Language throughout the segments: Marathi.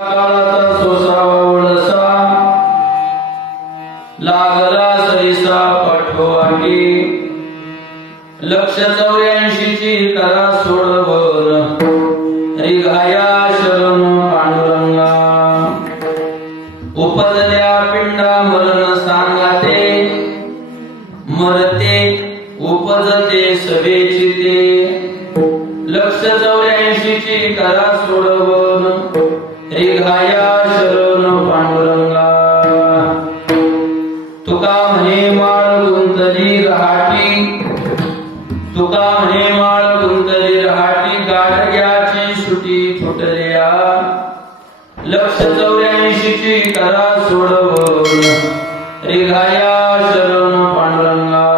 काळाचा सोसावा वळसा लागला सैसा पाठवाटी 184 ची करा सोडवर रिघाया शरण पांडुरंगा उपजल्या पिंडा मरण सांगाते मरते उपजते सभेची ते 184 ची करा सोडवर रिघाया शरण पांडुरंगा तुका म्हणे माळ गुंतली रहाटी तुका म्हणे माळ गुंतली रहाटी गाडग्याची सुटी फुटल्या 184 ची करा सोडवून रिघाया शरण पांडुरंगा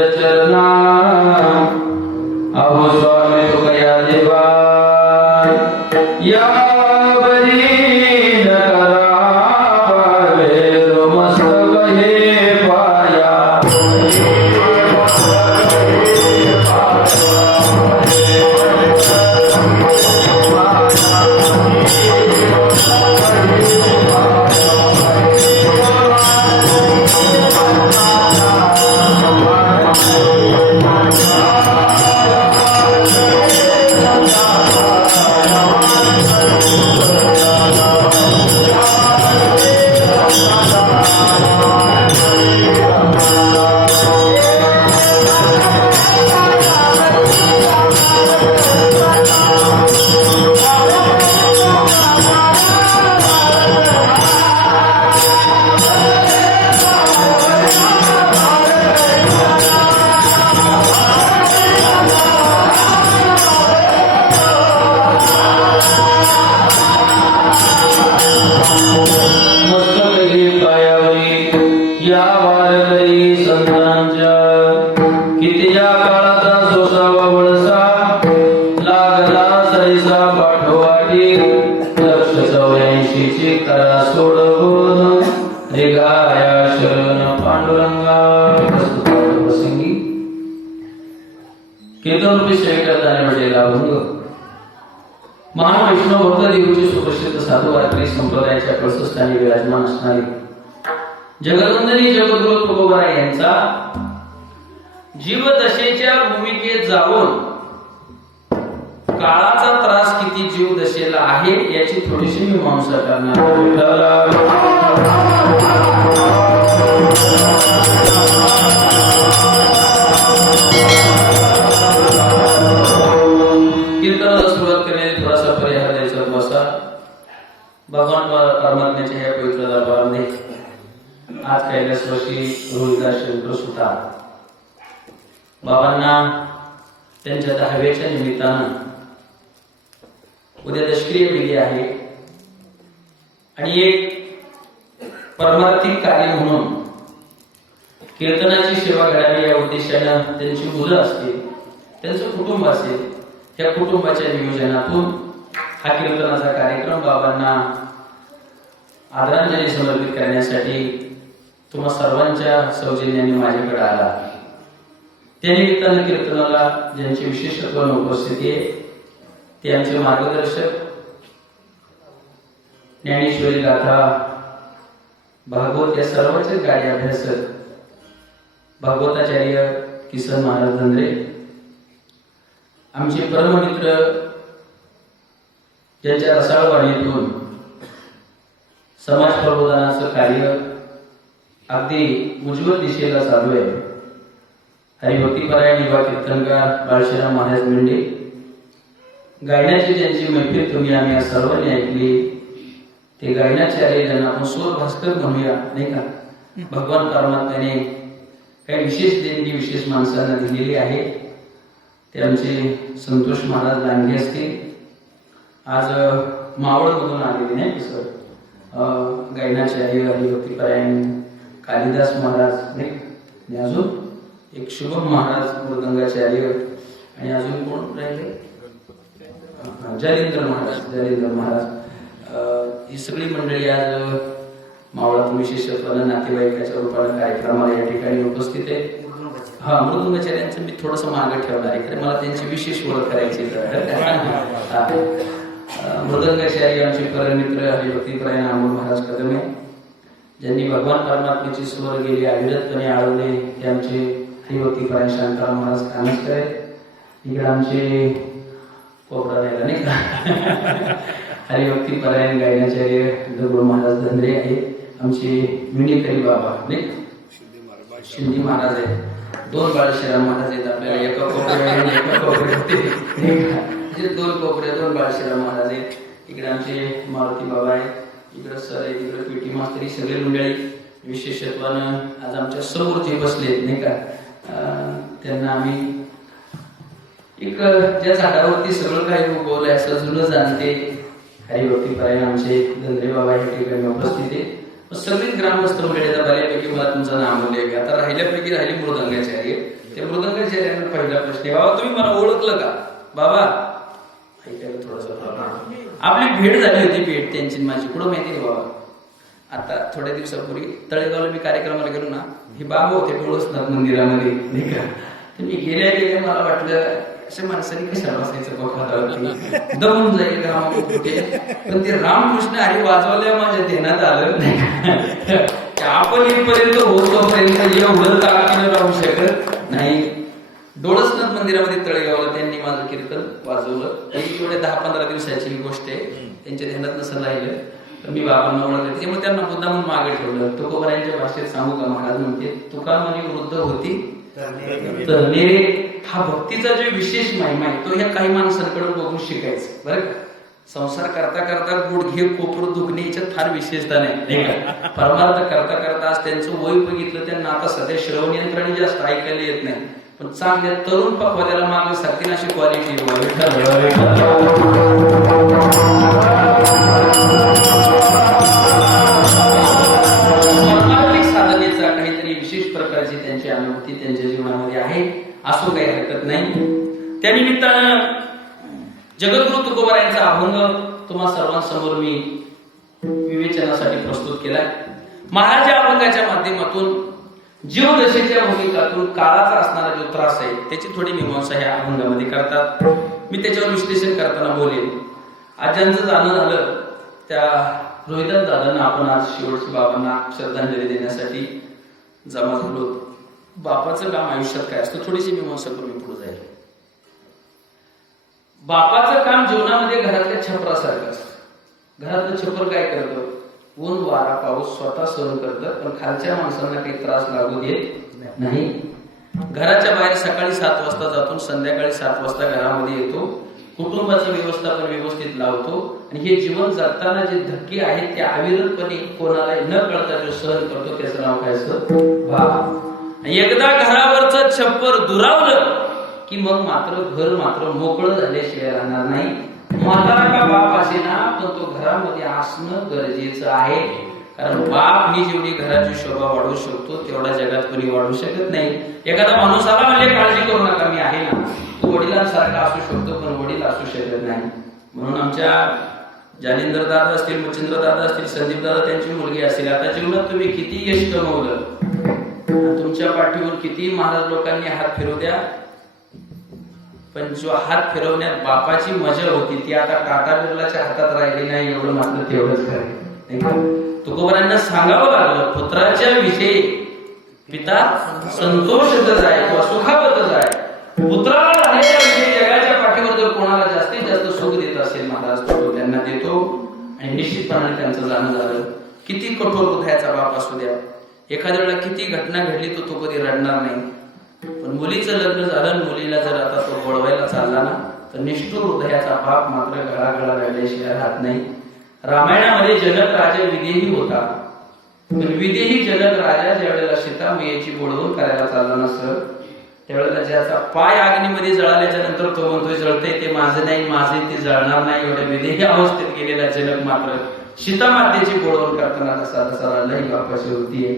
विठ्ठला Thank you. मस्तक हे पायावरी या वारकरी संतांच्या किती या काळाचा सोसावा वळसा लागला सरीसा पाठवाटी लक्ष 84 ची करा सोडवून निघाया शरण पांडुरंगा. प्रसंगी कीर्तन रूपी श्रेष्ठाने म्हटलेला अभंग महान वैष्णव भक्त देवचे सुप्रसिद्ध साधू वारकरी संप्रदायाच्या कळसस्थानी विराजमान असणारे जगदवंदनी जगद्गुरु तुकोबा यांचा जीवदशेच्या भूमिकेत जाऊन काळाचा त्रास किती जीव दशेला आहे याची थोडीशी मीमांसा करणार. कीर्तनाला सुरुवात करण्याने थोडासा पर्याय द्यायचा बसा. भगवान परमात्म्याच्या या पवित्र दरबारामध्ये आज कैलासवासी रोहिदास शंकर सुतार बाबांना त्यांच्या 10व्याच्या निमित्तानं उद्या दशक्रिया दिली आहे आणि एक परमार्थिक कार्य म्हणून कीर्तनाची सेवा घडावी या उद्देशानं त्यांची मुलं असतील, त्यांचं कुटुंब असेल, त्या कुटुंबाच्या नियोजनातून हा कीर्तनाचा कार्यक्रम बाबांना आदरांजली समर्पित करण्यासाठी तुम्हा सर्वांच्या सौजन्याने माझ्याकडे आला. त्या निमित्तानं कीर्तनाला ज्यांची विशेषत्वाने उपस्थिती आहे ते आमचे मार्गदर्शक ज्ञानेश्वरी गाथा भागवत या सर्वच गाडी अभ्यासक भागवताचार्य किसन महाराज धंद्रे, आमचे परममित्र ज्यांच्या रसाळवाणीतून समाज प्रबोधनाचं कार्य अगदी उज्ज्वल दिशेला चालू आहे. हरिभक्तीपरायण युवा कीर्तनकार बाळशीराम महाराज मेंढे, गायनाची ज्यांची मैफिल तुम्ही आम्ही सर्वांनी ऐकली ते गायनाचार्य ज्यांना आपण स्वर भास्कर म्हणूया नाही का. भगवान परमात्म्याने काही विशेष देणगी विशेष माणसांना दिलेली आहे. ते आमचे संतोष महाराज लांगे असतील, आज मावळमधून आलेले नाही सर, गायनाचार्य हरिभक्तीपरायण कालिदास महाराज नाही, अजून एक शुभम महाराज मृदंगाचार्य आणि अजून कोण राहिले, जालिंदर महाराज ही सगळी मंडळी आज मावळातून विशेषत्वानं नातेवाईकाच्या रूपानं कार्यक्रमाला या ठिकाणी उपस्थित आहे. हा, मृदंगाचार्यांचं मी थोडस मागे ठेवणार आहे, कारण मला त्यांची विशेष ओळख करायची. मृदंगाचार्य आमचे परमित्र हरिभक्तीपरायण अमोल महाराज कदमे, ज्यांनी भगवान परमात्म्याची स्वर गेली अविरतपणे आळवले, ते आमचे हरिभक्तीपरायण शांताराम महाराज कानसकर आहेत. इकडे आमचे कोपरा राहिला नाही का हरिभक्तीपरायण गायनाचार्य दगडू महाराज धंद्रे आहे. आमचे मिणीकरी बाबा नाही शिंदे महाराज आहेत. 2 बाळशीराम महाराज आहेत आपल्याला, एका कोपऱ्यात एका कोपऱ्यात 2 कोपऱ्या 2 बाळशीराम महाराज आहेत. इकडे आमचे मारुती बाबा आहेत, इकडे सर आहे, इकडे पीटी मास्तरी, सगळे मंडळी विशेषत्वानं आज आमच्या समोर जे बसलेत नाही का, त्यांना आम्ही एक ज्या झाडावरती सगळं काही उगवलंय असं जुनं जाणते हरिभक्तीपरायण आमचे धंद्रे बाबा या ठिकाणी उपस्थित आहे. सगळीच ग्रामस्थ मंडळीचा बऱ्यापैकी मला तुमचं नाव उल्लेख. आता राहिल्यापैकी राहिली मृदंगाचार्य. त्या मृदंगाचार्यांना पहिला प्रश्न, बाबा तुम्ही मला ओळखलं का? बाबा ऐकायला थोडासा आपली भेट झाली होती, भेट त्यांची माझी कुठं माहिती आहे बाबा. आता थोड्या दिवसापूर्वी तळेगावला मी कार्यक्रमाला गेलो ना, हे बाबा होते डोळसनाथ मंदिरामध्ये नाही का. मी गेल्या मला वाटलं अशा माणसाने कशाला बसायचं बघावरती, दमून जाईल का कुठे. पण ते रामकृष्ण हरी वाजवल्या माझ्या ध्यानात आलं आपण इथपर्यंत होतोपर्यंत एवढं ताकदीनं राहू शकत नाही. डोळसनाथ मंदिरामध्ये तळेगावला त्यांनी माझं कीर्तन वाजवलं. एवढे 10-15 दिवसाची गोष्ट आहे, त्यांच्या ध्यानात नसं राहिलं तर मी बाबांना ओळखलं. त्याच्यामुळे त्यांना मुद्दा म्हणून मागे ठेवलं. तुकोबारायांच्या भाषेत सांगू का, महाराज म्हणते तुका म्हणे वृद्ध होती तर हा भक्तीचा जो विशेष महिमा आहे तो ह्या काही माणसांकडे बघून शिकायचं बरं का. संसार करता करता गुडघे कोपर दुखणे याच्यात फार विशेषता नाही का. परमार्थ करता करता आज त्यांचं वय बघितलं, त्यांना आता सध्या श्रवण यंत्रणी जास्त ऐकायला येत नाही, पण चांगल्या तरुण पक्वाद्याला मागे सारखी अशी क्वालिटी असो काही हरकत नाही. त्यानिमित्तानं जगद्गुरु तुकोबारायांचा अभंग तुम्हा सर्वांसमोर मी विवेचनासाठी प्रस्तुत केला. महाराज या अभंगाच्या माध्यमातून जीवदशेच्या भूमिकातून काळाचा असणारा जो त्रास आहे त्याची थोडी मीमांसा ह्या अभंगामध्ये करतात. मी त्याच्यावर विश्लेषण करताना बोलेन. आज ज्यांचं जाणं झालं त्या रोहिदास दादांना आपण आज शेवटची बाबांना श्रद्धांजली देण्यासाठी जमा झालो. बापाचं काम आयुष्यात काय असतं थोडीशी मीमांसा करून मी पुढे जाईल. बापाचं काम जीवनामध्ये घरातल्या छपरासारखं असतं. घरातलं छपर काय करतं? ऊन वारा पाऊस स्वतः सहन करतं, पण खालच्या माणसांना काही त्रास लागू देत नाही. घराच्या बाहेर सकाळी 7 वाजता जातो, संध्याकाळी 7 वाजता घरामध्ये येतो. कुटुंबाचं व्यवस्थापन व्यवस्थित लावतो आणि हे जीवन जगताना जे धक्के आहेत ते अविरतपणे कोणाला न कळता जो सहन करतो त्याचं नाव काय असतं? बाप. एकदा घरावरचं छप्पर दुरावलं की मग मात्र घर मात्र मोकळं झाल्याशिवाय राहणार नाही. म्हातारा का बाप असेना पण तो घरामध्ये असणं गरजेचं आहे. कारण बाप ही जेवढी घराची शोभा वाढवू शकतो तेवढा जगात कोणी वाढवू शकत नाही. एखादा माणूस आला म्हणजे काळजी करू नका मी आहे ना, तो वडिलांसारखा असू शकतो पण वडील असू शकत नाही. म्हणून आमच्या जालिंदर दादा असतील, मच्छिंद्र दादा असतील, संदीप दादा त्यांची मुलगी असेल, आता जीवनात तुम्ही किती यश कमवलं, तुमच्या पाठीवर किती महाराज लोकांनी हात फिरवू द्या, पण जो हात फिरवण्यात बापाची मजा होती ती आता टाटा बिर्लाच्या हातात राहिली नाही. एवढं मात्र तेवढंच खरं. तुकोबारांना सांगावं लागलं पुत्राच्या विषयी पिता संतोषत जाय किंवा सुखावत जाय. पुत्राला झालेल्या विषयी जगाच्या पाठीवर जर कोणाला जास्तीत जास्त सुख देत असेल महाराज तो त्यांना देतो. आणि निश्चितपणाने त्यांचं जाणं झालं. किती कठोर हृदयाचा बाप असू द्या, एखाद्या वेळेला किती घटना घडली तो कधी रडणार नाही. पण मुलीचं लग्न झालं, मुलीला जर आता तो बोलवायला चालला ना तर निष्ठुर हृदयाचा बाप मात्र गळागळा रडल्याशिवाय राहत नाही. रामायणामध्ये जनक राजा विदेही होता, पण विदेही जनक राजा ज्या वेळेला सीतामाईची बोलवून करायला चालला नसलं त्यावेळेला ज्याचा पाय अग्नीमध्ये जळाल्याच्या नंतर तो म्हणतोय जळतंय ते माझं नाही, माझे ते जळणार नाही. एवढ्या विदेही अवस्थेत गेलेला जनक मात्र सीतामातेची बोलवून करताना कसा तसा रडला. ही बापाची वृत्ती आहे.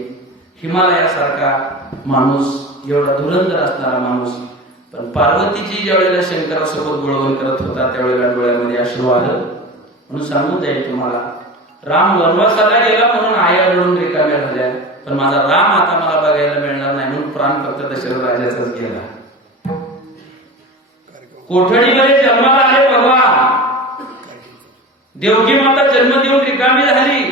हिमालयासारखा माणूस, एवढा धुरंधर असणारा माणूस, पण पार्वतीची ज्या वेळेला शंकरासोबत बोलवण करत होता त्यावेळेला डोळ्यामध्ये अश्रू आलं. म्हणून सांगून जाईल तुम्हाला, राम वनवासाला गेला म्हणून आया रडून रिकाम्या झाल्या, पण माझा राम आता मला बघायला मिळणार नाही म्हणून प्राण फक्त दशरथ राजाचाच गेला. कोठडीमध्ये जन्माला आले भगवान, देवकी माता जन्म देऊन रिकामी झाली,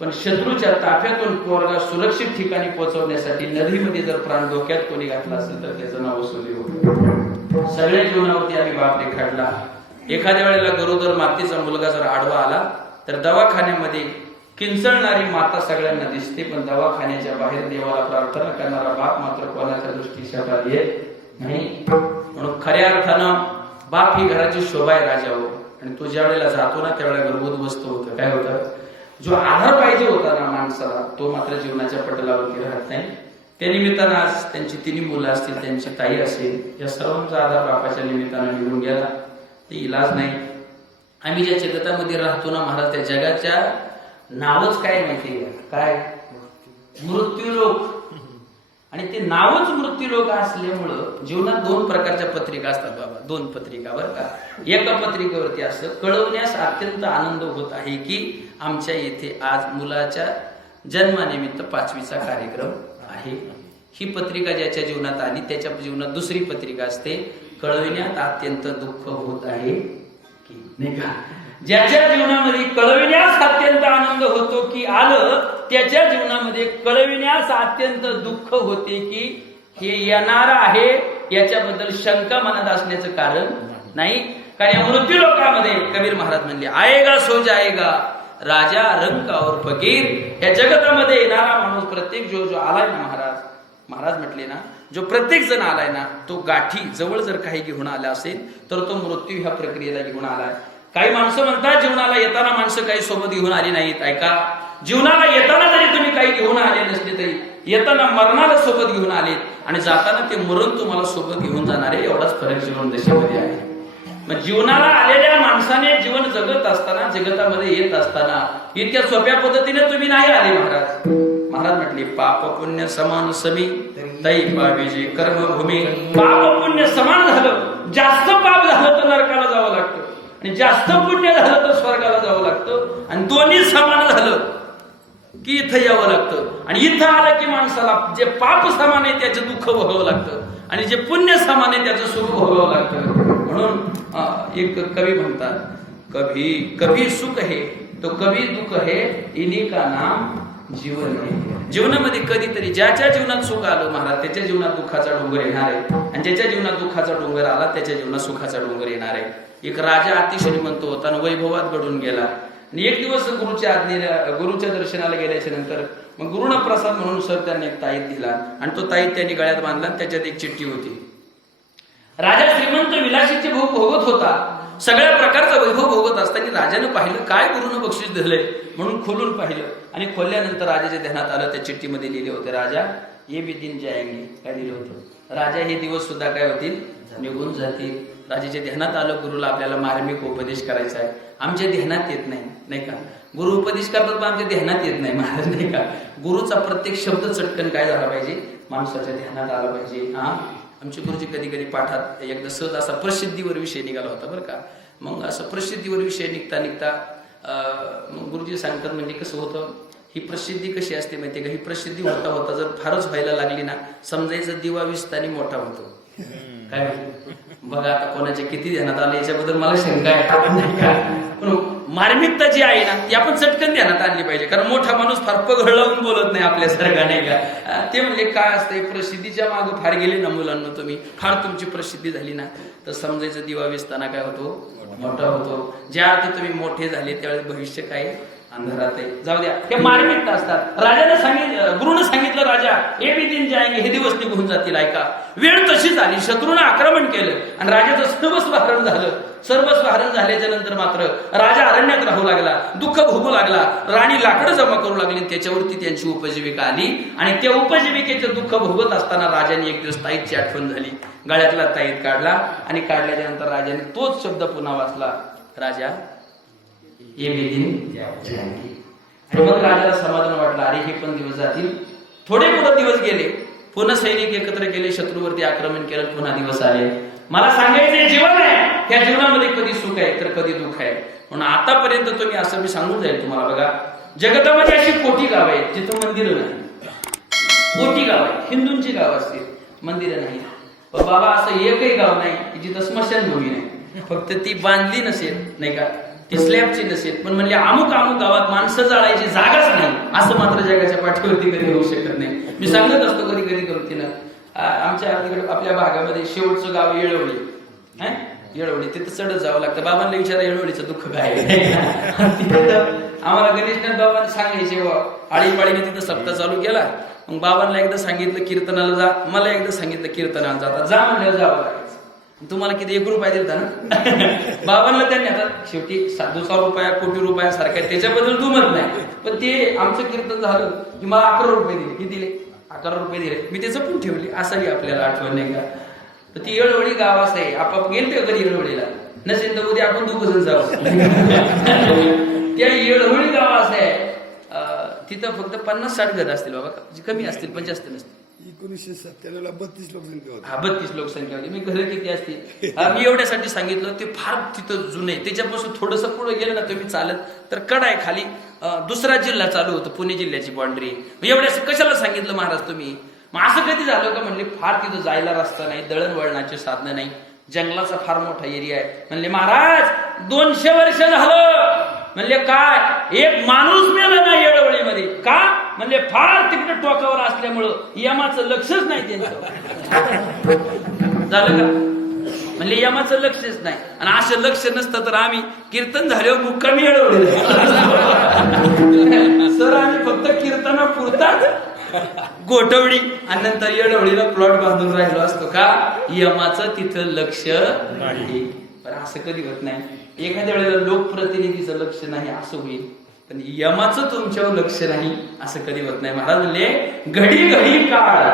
पण शत्रूच्या ताफ्यातून पोरगा सुरक्षित ठिकाणी पोहोचवण्यासाठी नदीमध्ये जर प्राण डोक्यात कोणी घातला असेल तर त्याचं नाव वसुली होतं. सगळ्या जीवनावरती आम्ही बाप रेखाटला. एखाद्या वेळेला गरोदर मातेचा मुलगा जर आडवा आला तर दवाखान्यामध्ये किंचळणारी माता सगळ्यांना दिसते, पण दवाखान्याच्या बाहेर देवाला प्रार्थना करणारा बाप मात्र कोणाच्या दृष्टीक्षेपात येत नाही. म्हणून खऱ्या अर्थानं बाप ही घराची शोभा आहे राजावर. आणि तो ज्या वेळेला जातो ना त्यावेळेला गर्भोद्वस्थ होतं. काय होतं? जो आधार पाहिजे होता ना माणसाला तो मात्र जीवनाच्या पटलावरती राहत नाही. त्या निमित्तानं आज त्यांची 3 मुलं असतील, त्यांची ताई असेल, या सर्वांचा आधार बापाच्या निमित्तानं निघून गेला. ते इलाज नाही. आम्ही ज्या जगतामध्ये राहतो ना महाराज त्या जगाच्या नावच काय माहितीये काय? मृत्यूलोक. आणि ते नावच मृत्यूलोक असल्यामुळं जीवनात 2 प्रकारच्या पत्रिका असतात बाबा. 2 पत्रिका बरं का. एका पत्रिकेवरती असं कळवण्यास अत्यंत आनंद होत आहे की आमच्या येथे आज मुलाच्या जन्मानिमित्त 5वीचा कार्यक्रम आहे. ही पत्रिका ज्याच्या जीवनात आली त्याच्या जीवनात दुसरी पत्रिका असते, कळविण्यात अत्यंत दुःख होत आहे की नाही का. ज्याच्या जीवनामध्ये कळविण्यास अत्यंत आनंद होतो की आलं, त्याच्या जीवनामध्ये कळविण्यास अत्यंत दुःख होते की हे येणार आहे. याच्याबद्दल शंका मनात असण्याचं कारण नाही. कारण या मृत्यू लोकांमध्ये कबीर महाराज म्हणले आएगा सो जाएगा राजा रंग और फकीर. या जगतामध्ये येणारा माणूस प्रत्येक जो आलाय ना महाराज म्हटले ना, जो प्रत्येक जण आलाय ना तो गाठी जवळ जर काही घेऊन आला असेल तर तो मृत्यू ह्या प्रक्रियेला घेऊन आलाय. काही माणसं म्हणतात जीवनाला येताना माणसं काही सोबत घेऊन आली नाहीत. ऐका, जीवनाला येताना जरी तुम्ही काही घेऊन आले नसले तरी येताना मरणाला सोबत घेऊन आलेत आणि जाताना ते मरण तुम्हाला सोबत घेऊन जाणारे एवढाच फरक जीवन दशेमध्ये आहे. मग जीवनाला आलेल्या माणसाने जीवन जगत असताना, जगतामध्ये येत असताना इतक्या सोप्या पद्धतीने तुम्ही नाही आले महाराज महाराज म्हटले पाप पुण्य समान समी तै पावेजे कर्मभूमी. पाप पुण्य समान झालं, जास्त पाप झालं तर नरकाला जावं लागतं आणि जास्त पुण्य झालं तर स्वर्गाला जावं लागतं. आणि दोन्ही समान झालं की इथं यावं लागतं. आणि इथं आलं की माणसाला जे पाप समान आहे त्याचं दुःख भोगावं लागतं आणि जे पुण्य समान आहे त्याचं सुख भोगावं लागतं. म्हणून एक कवी म्हणतात, कभी कभी सुख है तो कभी दुःख है, इन्हीं का नाम जीवन आहे. जीवनामध्ये कधीतरी ज्याच्या जीवनात सुख आलं महाराज त्याच्या जीवनात दुःखाचा डोंगर येणार आहे आणि ज्याच्या जीवनात दुःखाचा डोंगर आला त्याच्या जीवनात सुखाचा डोंगर येणार आहे. एक राजा अतिशय श्रीमंत होता आणि वैभवात घडून गेला आणि एक दिवस गुरुच्या दर्शनाला गेल्याच्या नंतर मग गुरुना प्रसाद म्हणून सर त्यांनी एक ताईत दिला आणि तो ताईत त्यांनी गळ्यात बांधला आणि त्याच्यात एक चिठ्ठी होती. राजा श्रीमंत विलासीचे भोग भोगत होता, सगळ्या प्रकारचा वैभव भोगत असताना राजानं पाहिलं काय गुरुनं बक्षीस दिलंय म्हणून खोलून पाहिलं आणि खोलल्यानंतर राजाच्या ध्यानात आलं त्या चिठ्ठीमध्ये लिहिले होते, राजा ये भी दिन जाएंगे. काय दिलं होतं, राजा हे दिवस सुद्धा काय होतील, निघून जातील. राजाच्या ध्यानात आलं गुरुला आपल्याला मार्मिक उपदेश करायचा आहे. आमच्या ध्यानात येत नाही, नाही का, गुरु उपदेश करतात पण आमच्या ध्यानात येत नाही महाराज, नाही का. गुरुचा प्रत्येक शब्द चटकन काय झाला पाहिजे, माणसाच्या ध्यानात आला पाहिजे. आमचे गुरुजी कधी कधी पाठात एकदा सहज असा प्रसिद्धीवर विषय निघाला होता बरं का. मग असं प्रसिद्धीवर विषय निघता निघता मग गुरुजी सांगतात म्हणजे कसं होतं, ही प्रसिद्धी कशी असते माहितीये का, ही प्रसिद्धी होता होता जर फारच व्हायला लागली ना समजायचं दिवा विस्तानी मोठा होतो. काय बघा आता कोणाच्या किती ध्यानात आलं याच्याबद्दल मला शंका आहे. पण मार्मिकता जी आहे ना ती आपण चटकन ध्यानात आणली पाहिजे, कारण मोठा माणूस फार पगड लावून बोलत नाही आपल्यासारखा, नाही का. ते म्हणले काय असतंय, प्रसिद्धीच्या मागे फार गेले ना मुलांना तुम्ही, फार तुमची प्रसिद्धी झाली ना तर समजायचं दिवा विस्ताना काय होतो, मोठा होतो. ज्या अर्थी तुम्ही मोठे झाले त्यावेळेस भविष्य काय अंधारात आहे. जाऊ द्या, हे मार्मिकता असतात. राजाने सांगितलं, गुरुनं सांगितलं, राजा हे बी दिन जाएंगे, हे दिवस निघून जातील. ऐका, वेळ तशी झाली, शत्रूनं आक्रमण केलं आणि राजाचं सर्वस्व हरण झालं. सर्वस्व हरण झाल्याच्या नंतर मात्र राजा अरण्यात राहू लागला, दुःख भोगू लागला. राणी लाकडं जमा करू लागली, त्याच्यावरती त्यांची उपजीविका आली आणि त्या उपजीविकेचं दुःख भोगत असताना राजाने एक दिवस ताईतची आठवण झाली. गळ्यातला ताईत काढला आणि काढल्याच्या नंतर राजाने तोच शब्द पुन्हा वाचला, राजा ये भी दिन जाएंगे. आणि मग राजाला समाधान वाटलं, अरे हे पण दिवस जातील. थोडे पुढे दिवस गेले, पुन्हा सैनिक एकत्र केले, शत्रूवरती आक्रमण केलं, पुन्हा दिवस आले. मला सांगायचं जीवन आहे, त्या जीवनामध्ये कधी सुख आहे तर कधी दुःख आहे. म्हणून आतापर्यंत तुम्ही असं मी सांगून जाईल तुम्हाला, बघा जगतामध्ये अशी कोटी गाव आहेत जिथं मंदिरं नाही. कोटी गाव आहेत, हिंदूंची गाव असतील, मंदिरं नाही. बाबा असं एकही गाव नाही की जिथं स्मशानभूमी नाही, फक्त ती बांधली नसेल, नाही का, ती स्लॅबची नसेल, पण म्हणले अमुक अमुक गावात माणसं जाळायची जागाच नाही, असं मात्र जगाच्या पाठीवरती कधी होऊ शकत नाही. मी सांगत असतो कधी कधी गमतीनं, आमच्या आपल्या भागामध्ये शेवटचं गाव येळवडी, येळवडी, तिथं चढत जावं लागतं. बाबांना विचारा येळवडीचं दुःख काय आम्हाला गणेशनाथ बाबांना सांगायचे, आळीपाळीने तिथं सप्ताह चालू केला. मग बाबांना एकदा सांगितलं कीर्तनाला जा, मला एकदा सांगितलं कीर्तनाला जाता, जा म्हणलं जावं लागायचं. तुम्हाला किती 1 रुपया दिलता ना बाबांना, त्यांनी आता शेवटी 700 रुपया कोटी रुपया सारख्या त्याच्याबद्दल दुमत नाही, पण ते आमचं कीर्तन झालं की मला 11 रुपये दिले. किती दिले? 11 रुपये दिले. मी ते जपून ठेवली, असाही आपल्याला आठवण नाही का. तर ती येळवडी गाव असं आहे, आपण गेलते कधी येळवडीला, नसेल तर उद्या आपण 2 जण जाऊ. त्या येळवडी गाव असं आहे, तिथं फक्त 50-60 घर असतील बाबा, कमी असतील पण जास्त नसतील. 1997 32 लोकसंख्या होती. 32 लोकसंख्या होती. मी घर किती असतील मी एवढ्यासाठी सांगितलं, ते फार तिथं जुने. त्याच्यापासून थोडंसं पुढे गेलं ना तुम्ही चालत तर कड आहे खाली, दुसरा जिल्हा चालू होतं, पुणे जिल्ह्याची बाउंड्री. एवढ्या कशाला सांगितलं महाराज तुम्ही. मग असं कधी झालं का, म्हणले फार तिथं जायला रस्ता नाही, दळणवळणाचे साधनं नाही, जंगलाचा फार मोठा एरिया आहे. म्हणले महाराज 200 वर्ष झालं. म्हणले काय, एक माणूस मेला ना येळवळीमध्ये का, म्हणले फार तिकडे टोकावर असल्यामुळं यमाचं लक्षच नाही त्यांचं. झालं का, म्हणले यमाचं लक्षच नाही. आणि असं लक्ष नसतं तर आम्ही कीर्तन झाल्यावर मुक्कामी येळवळी सर, आम्ही फक्त कीर्तनापुरताच गोठवडी आणि नंतर येळवळीला प्लॉट बांधून राहिलो असतो का, यमाचं तिथं लक्ष नाही. पण असं कधी होत नाही. एखाद्या वेळेला लोकप्रतिनिधीचं लक्ष नाही असं होईल, पण यमाचं तुमच्यावर लक्ष नाही असं कधी होत नाही. महाराज म्हणले घडी घडी काळ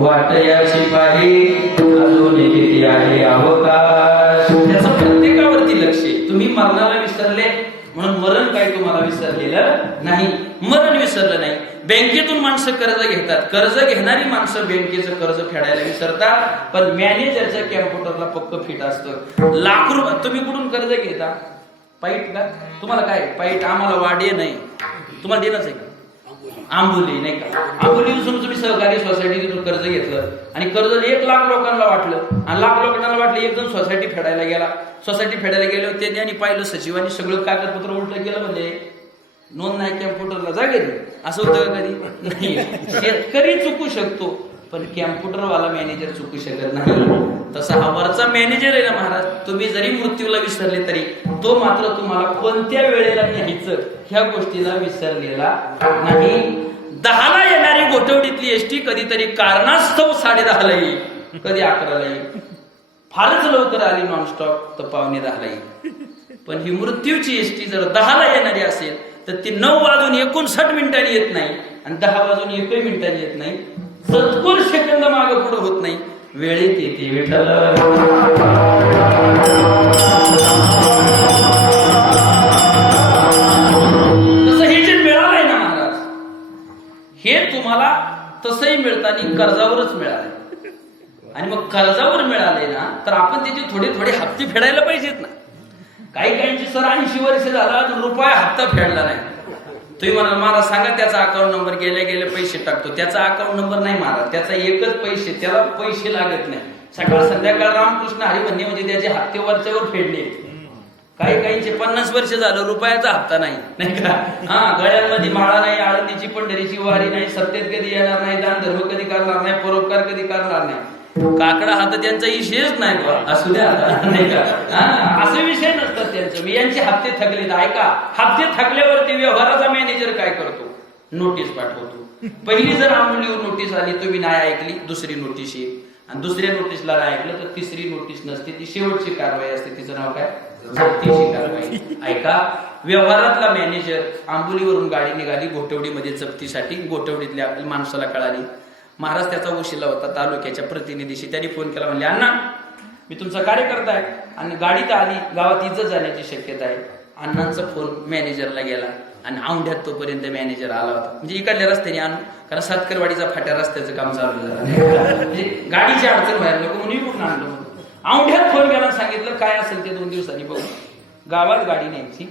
वाटयाची पाही अजून किती आहे अवकाश. त्याचं प्रत्येकावरती लक्ष आहे. तुम्ही मरणाला विसरले, म्हणून मरण काही तुम्हाला विसरलेलं नाही. मरण विसरलं नाही. बँकेतून माणसं कर्ज घेतात, कर्ज घेणारी माणसं बँकेचं कर्ज फेडायला विसरतात, पण मॅनेजरच्या कॅम्प्युटरला पक्क फिट असतं. लाख रुपये तुम्ही कुठून कर्ज घेता? पाईट का? तुम्हाला काय पाईट? आम्हाला वाडे नाही, तुम्हाला देणंच आहे का? आंबोली नाही का? आंबोलीपासून तुम्ही सहकारी सोसायटीतून कर्ज घेतलं आणि कर्ज 1 लाख लोकांना वाटलं आणि लाख लोकांना वाटलं, एक जण सोसायटी फेडायला गेला. सोसायटी फेडायला गेलो त्यांनी आणि पाहिलं सचिवांनी सगळं कागदपत्र उलट केलं, म्हणजे नोंद नाही कॅम्प्युटरला, जा घरी. असं होतं का कधी? नाही. शेतकरी चुकू शकतो पण कॅम्प्युटरवाला मॅनेजर चुकू शकत नाही. तसा हा वरचा मॅनेजर आहे ना महाराज, तुम्ही जरी मृत्यूला विसरले तरी तो मात्र तुम्हाला कोणत्या वेळेला न्यायचं ह्या गोष्टीला विसरलेला नाही. 10ला येणारी गोठवडीतली एसटी कधीतरी कारणास्तव 10:30ला येईल, कधी 11ला येईल. फारच लवकर आली नॉनस्टॉप तर 9:45ला येईल. पण ही मृत्यूची एसटी जर 10ला येणारी असेल तर ती 9:59 येत नाही आणि 10:01 येत नाही. सत्तर सेकंद मागे पुढे होत नाही, वेळेत येते विठ्ठल. तसं हे जे मिळालंय ना महाराज, हे तुम्हाला तसंही मिळताना कर्जावरच मिळालंय. आणि मग कर्जावर मिळाले ना तर आपण त्याचे थोडे थोडे हप्ते फेडायला पाहिजेत ना. काही काहींची सर 80 वर्ष झाला अजून रुपया हप्ता फेडला नाही. तुम्ही म्हणाल मला सांगा त्याचा अकाउंट नंबर, गेले गेले पैसे टाकतो. त्याचा अकाउंट नंबर नाही महाराज, त्याचा एकच पैसे, त्याला पैसे लागत नाही. सकाळ संध्याकाळ रामकृष्ण हरी म्हणणे म्हणजे त्याचे हप्ते वरच्यावर फेडले. काही काहींचे 50 वर्ष झालं रुपयाचा हप्ता नाही, नाही का? गळ्यांमध्ये माळा नाही, आळंदीची पंढरीची वारी नाही, सत्तेत कधी येणार नाही, दान धर्म कधी करणार नाही, परोपकार कधी करणार नाही. काकडा हा तर त्यांचा विषयच नाही, असू द्या नाही का? असे विषय नसतात त्यांचे. मी यांचे हप्ते थकले, ऐका, हप्ते थकल्यावरती व्यवहाराचा मॅनेजर काय करतो? नोटीस पाठवतो. पहिली जर आंबोलीवर नोटीस आली, तुम्ही नाही ऐकली, दुसरी नोटीस येईल आणि दुसऱ्या नोटीसला नाही ऐकलं तर तिसरी नोटीस नसते, ती शेवटची कारवाई असते. तिचं नाव काय? जप्तीची कारवाई. ऐका, व्यवहारातला मॅनेजर, आंबोलीवरून गाडी निघाली घोटवडीमध्ये जप्तीसाठी. घोटवडीतल्या माणसाला कळाली, महाराज त्याचा वशिला होता तालुक्याच्या प्रतिनिधीशी. त्यांनी फोन केला, म्हणले अण्णा मी तुमचा कार्यकर्ता आहे आणि गाडी तर आली, गावात इज्जत जाण्याची शक्यता आहे. अण्णांचा फोन मॅनेजरला गेला आणि औंढ्यात तोपर्यंत मॅनेजर आला होता. म्हणजे इकडल्या रस्त्याने आणून, कारण सातकरवाडीचा फाट्या रस्त्याचं काम चालू झालं, म्हणजे गाडीची अडचण व्हायला नको म्हणून कुठून आणलं. औंढ्यात फोन केला, सांगितलं काय असेल ते 2 दिवसांनी बघू. गावात गाडी न्यायची,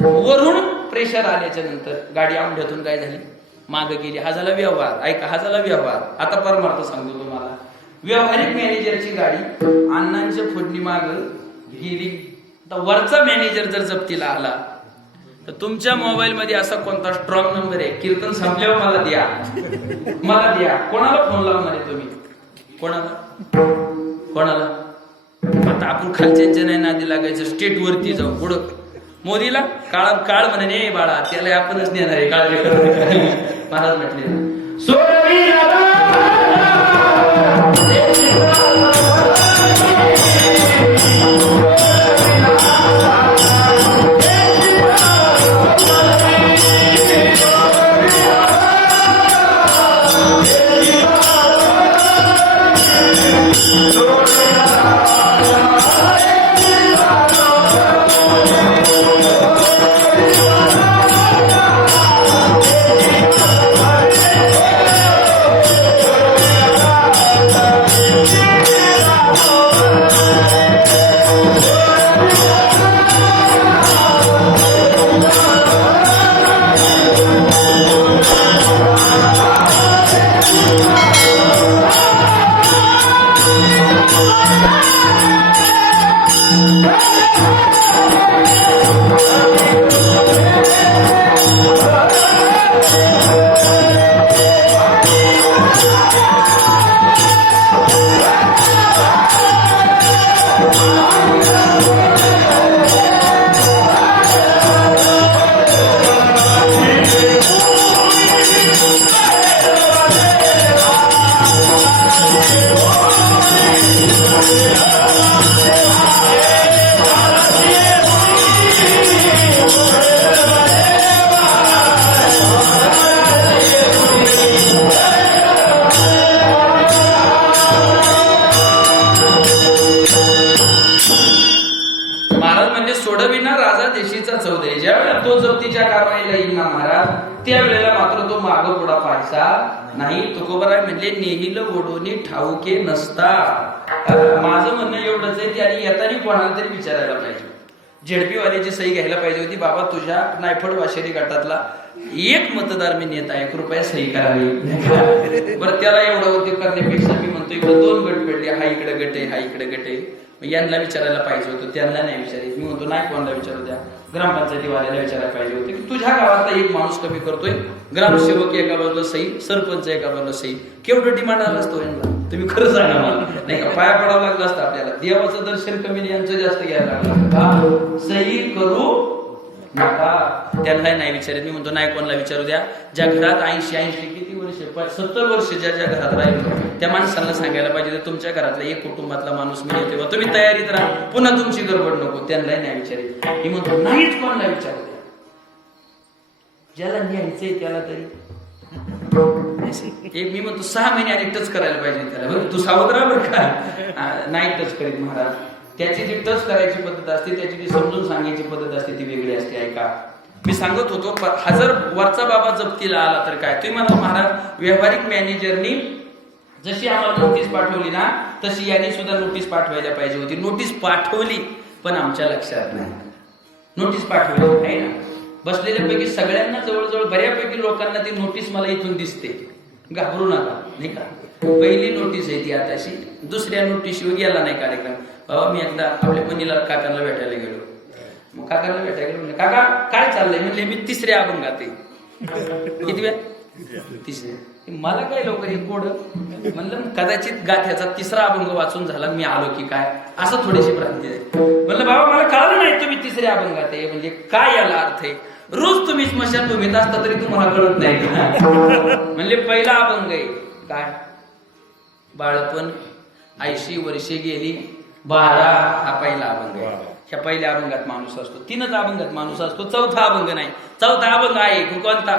वरून प्रेशर आल्याच्या नंतर गाडी औंढ्यातून काय झाली, मागे गेली. हा झाला व्यवहार. ऐका, हा झाला व्यवहार. आता परमार्थ सांगतो तुम्हाला. व्यवहारिक मॅनेजरची गाडी अण्णांच्या फोडणी माग गेली. आता वरचा मॅनेजर जर जप्तीला आला तर तुमच्या मोबाईल मध्ये असा कोणता स्ट्रॉंग नंबर आहे, कीर्तन संपल्यावर मला द्या, मला द्या. कोणाला फोन लावणार आहे तुम्ही? कोणाला? आता आपण खालच्यांच्या नाही नादी लागायचं, स्टेट वरती जाऊ. पुढं मोदीला काळ म्हणे बाळा त्याला आपणच नेणार आहे, काळजी करू. महाराज म्हटले कारवाईला येईल ना महाराज, त्यावेळेला मात्र तो माग पुढा पाहायचा नाही. तुकोबराय म्हणले नेहिल ओढोनी ठाऊके नसता. माझं म्हणणं एवढंच आहे, त्याने येताना कोणाला तरी विचारायला पाहिजे. झेडपीवाल्याची सही घ्यायला पाहिजे होती, बाबा तुझ्या नायफड वाशेरी गटातला एक मतदार मी नेता आहे, कृपया सही करावी. बरं त्याला एवढं उद्योग करण्यापेक्षा मी म्हणतो इकडे 2 गट पडले, हा इकडे गट आहे, हा इकडे गट आहे, यांना विचारायला पाहिजे होतं, त्यांना नाही विचारायचं. मी म्हणतो नाही कोणाला विचारू द्या, ग्रामपंचायतीवाल्याला विचारायला पाहिजे होते की तुझ्या गावातला एक माणूस कमी करतोय, ग्रामसेवक एका बाजूला सही, सरपंच एका बाजूला सही, केवढं डिमांड आलं असतो यांना? तुम्ही खरं सांगा मला, नाही का पाया पडावं लागलं असतं आपल्याला. देवाचं दर्शन कमी, यांचं जास्त घ्यायला लागलं का? सही करू नका, त्यांना नाही विचारत. मी म्हणतो नाही कोणाला विचारू द्या. ज्या घरात 80 किती वर्ष 70 वर्ष ज्या घरात राहिलो त्या माणसांना सांगायला पाहिजे तुमच्या घरातला एक कुटुंबातला माणूस मी तेव्हा तुम्ही तयारीत राहा, पुन्हा तुमची गडबड नको. त्यांना नाही विचारित. मी म्हणतो नाहीच कोणाला विचारू द्या, ज्याला न्यायचंय त्याला तरी. एक मी म्हणतो 6 महिने आधी टच करायला पाहिजे त्याला. बरं तू सावध राहा बरं का, नाही टच करीत महाराज. त्याची जी टच करायची पद्धत असते, त्याची जी समजून सांगायची पद्धत असते ती वेगळी असते. ऐका, मी सांगत होतो, हजार वरचा बाबा जप्तीला आला तर काय, तुम्ही म्हणा महाराज व्यावहारिक मॅनेजरनी जशी आम्हाला नोटीस पाठवली ना तशी यांनी सुद्धा नोटीस पाठवायला पाहिजे होती. नोटीस पाठवली पण आमच्या लक्षात नाही. नोटीस पाठवली आहे ना, बसलेल्यापैकी सगळ्यांना जवळजवळ बऱ्यापैकी लोकांना ती नोटीस मला इथून दिसते. घाबरू नका, नाही का. पहिली नोटीस आहे ती आताशी, दुसऱ्या नोटीसवर गेला नाही कार्यक्रम. बाबा मी एकदा आपल्या मनीला काकांना भेटायला गेलो. मग काकांना भेटायला गेलो, म्हणले काका काय चाललंय? म्हणले मी 3ऱ्या अभंगात आहे. किती वेळ? 3ऱ्या. मला काय लवकर हे कोड म्हणलं कदाचित गाथ्याचा 3रा अभंग वाचून झाला मी आलो की काय, असं थोडीशी भ्रांती आहे. म्हणलं बाबा मला कळलं नाही तुम्ही 3ऱ्या अभंगात आहे, म्हणजे काय याला अर्थ आहे? रोज तुम्ही स्मशानभूमीत असता तरी तुम्हाला कळत नाही का? म्हणले पहिला अभंग आहे काय, बाळपण 80 वर्षे गेली 12 हा पहिला अभंग आहे. ह्या पहिल्या अभंगात माणूस असतो, 3च अभंगात माणूस असतो, 4था अभंग नाही. 4था अभंग आहे कोणता?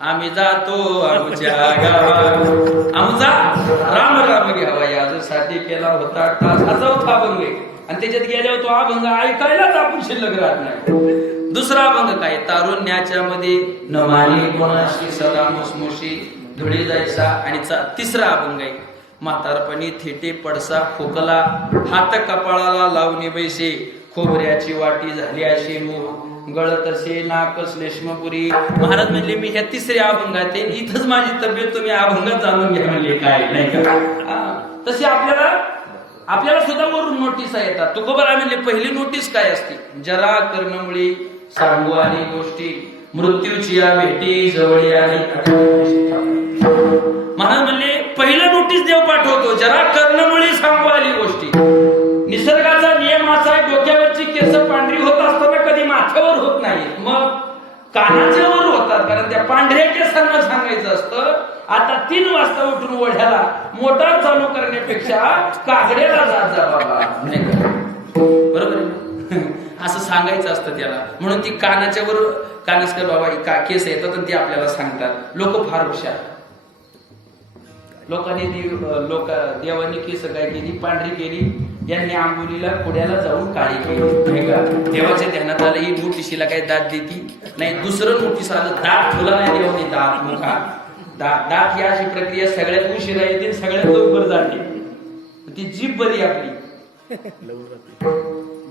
आम्ही जातो आमच्या गावात, आमचा राम राम घ्यावा यासाठी केला होता टास, हा 4था अभंग आहे. आणि त्याच्यात गेल्यावर तो अभंग ऐकायलाच आपण शिल्लक राहत नाही. दुसरा अभंग काय, तारुण्याच्या मध्ये नमानी कोणाशी सदा मुसमुशी धुळी जायचा. आणि 3रा अभंग आहे, म्हातारपणी थेटे पडसा खोकला, हात कपाळाला लावणे बैसे, खोबऱ्याची वाटी झाली अशी मुख, गळत असे नाक श्लेष्मपुरी. महाराज म्हणले मी ह्या 3ऱ्या अभंगात आहे, इथंच माझी तब्येत तुम्ही अभंगात जाणून घ्या. म्हणले काय नाही का. तसे आपल्याला सुद्धा वरून नोटीस येतात. तुकोबराय म्हणले पहिली नोटीस काय असते, जरा कर्णमुळी सांगू आणि गोष्टी, मृत्यूची या भेटी जवळ आली. महाराज म्हणले पहिलं नोटीस देव पाठवतो, जरा कर्णमुळी सांगू आली गोष्टी. निसर्गाचा नियम असा आहे, डोक्यावरची केस पांढरी होत असताना कधी माथ्यावर होत नाही, मग कानाच्या वर होतात, कारण त्या पांढऱ्या केसांना सांगायचं असतं आता 3 वाजता उठून ओढ्याला मोटार चालू करण्यापेक्षा कागड्याला जात जा बाबा, बरोबर असं सांगायचं असतं त्याला. म्हणून ती कानाच्या वर कानसकर बाबा केस येतात आणि ते आपल्याला सांगतात. लोक फार हुशार. देवानी केस काय केली, पांढरी केली, यांनी आंबोलीला पुण्याला जाऊन काळी केली. देवाच्या ध्यानात आलं ही नोटीशीला काही दात देती नाही. दुसरं नोटीस आलं, दात ठेवला नाही देवाने, दात मुखा दात ही अशी प्रक्रिया सगळ्यात उशिरा येते, सगळ्यात लवकर जाते. ती जीभ बरी आपली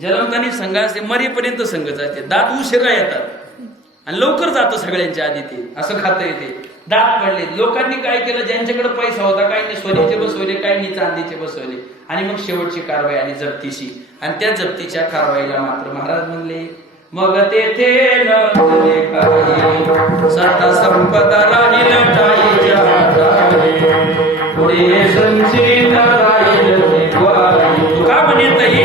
जन्मतानी संघ असते, मरेपर्यंत संघ जाते. दात उशिरा येतात आणि लवकर जातं सगळ्यांच्या आधी, ते असं खाता येते. दात पडले, लोकांनी काय केलं, ज्यांच्याकडे पैसा होता काहींनी सोन्याचे बसवले, काहींनी चांदीचे बसवले. आणि मग शेवटची कारवाई आली जप्तीची. आणि त्या जप्तीच्या कारवाईला मात्र महाराज म्हणले मग तेथे सता संपदा राहील टाईच्या पुढे संचित राहील तुका म्हणे तई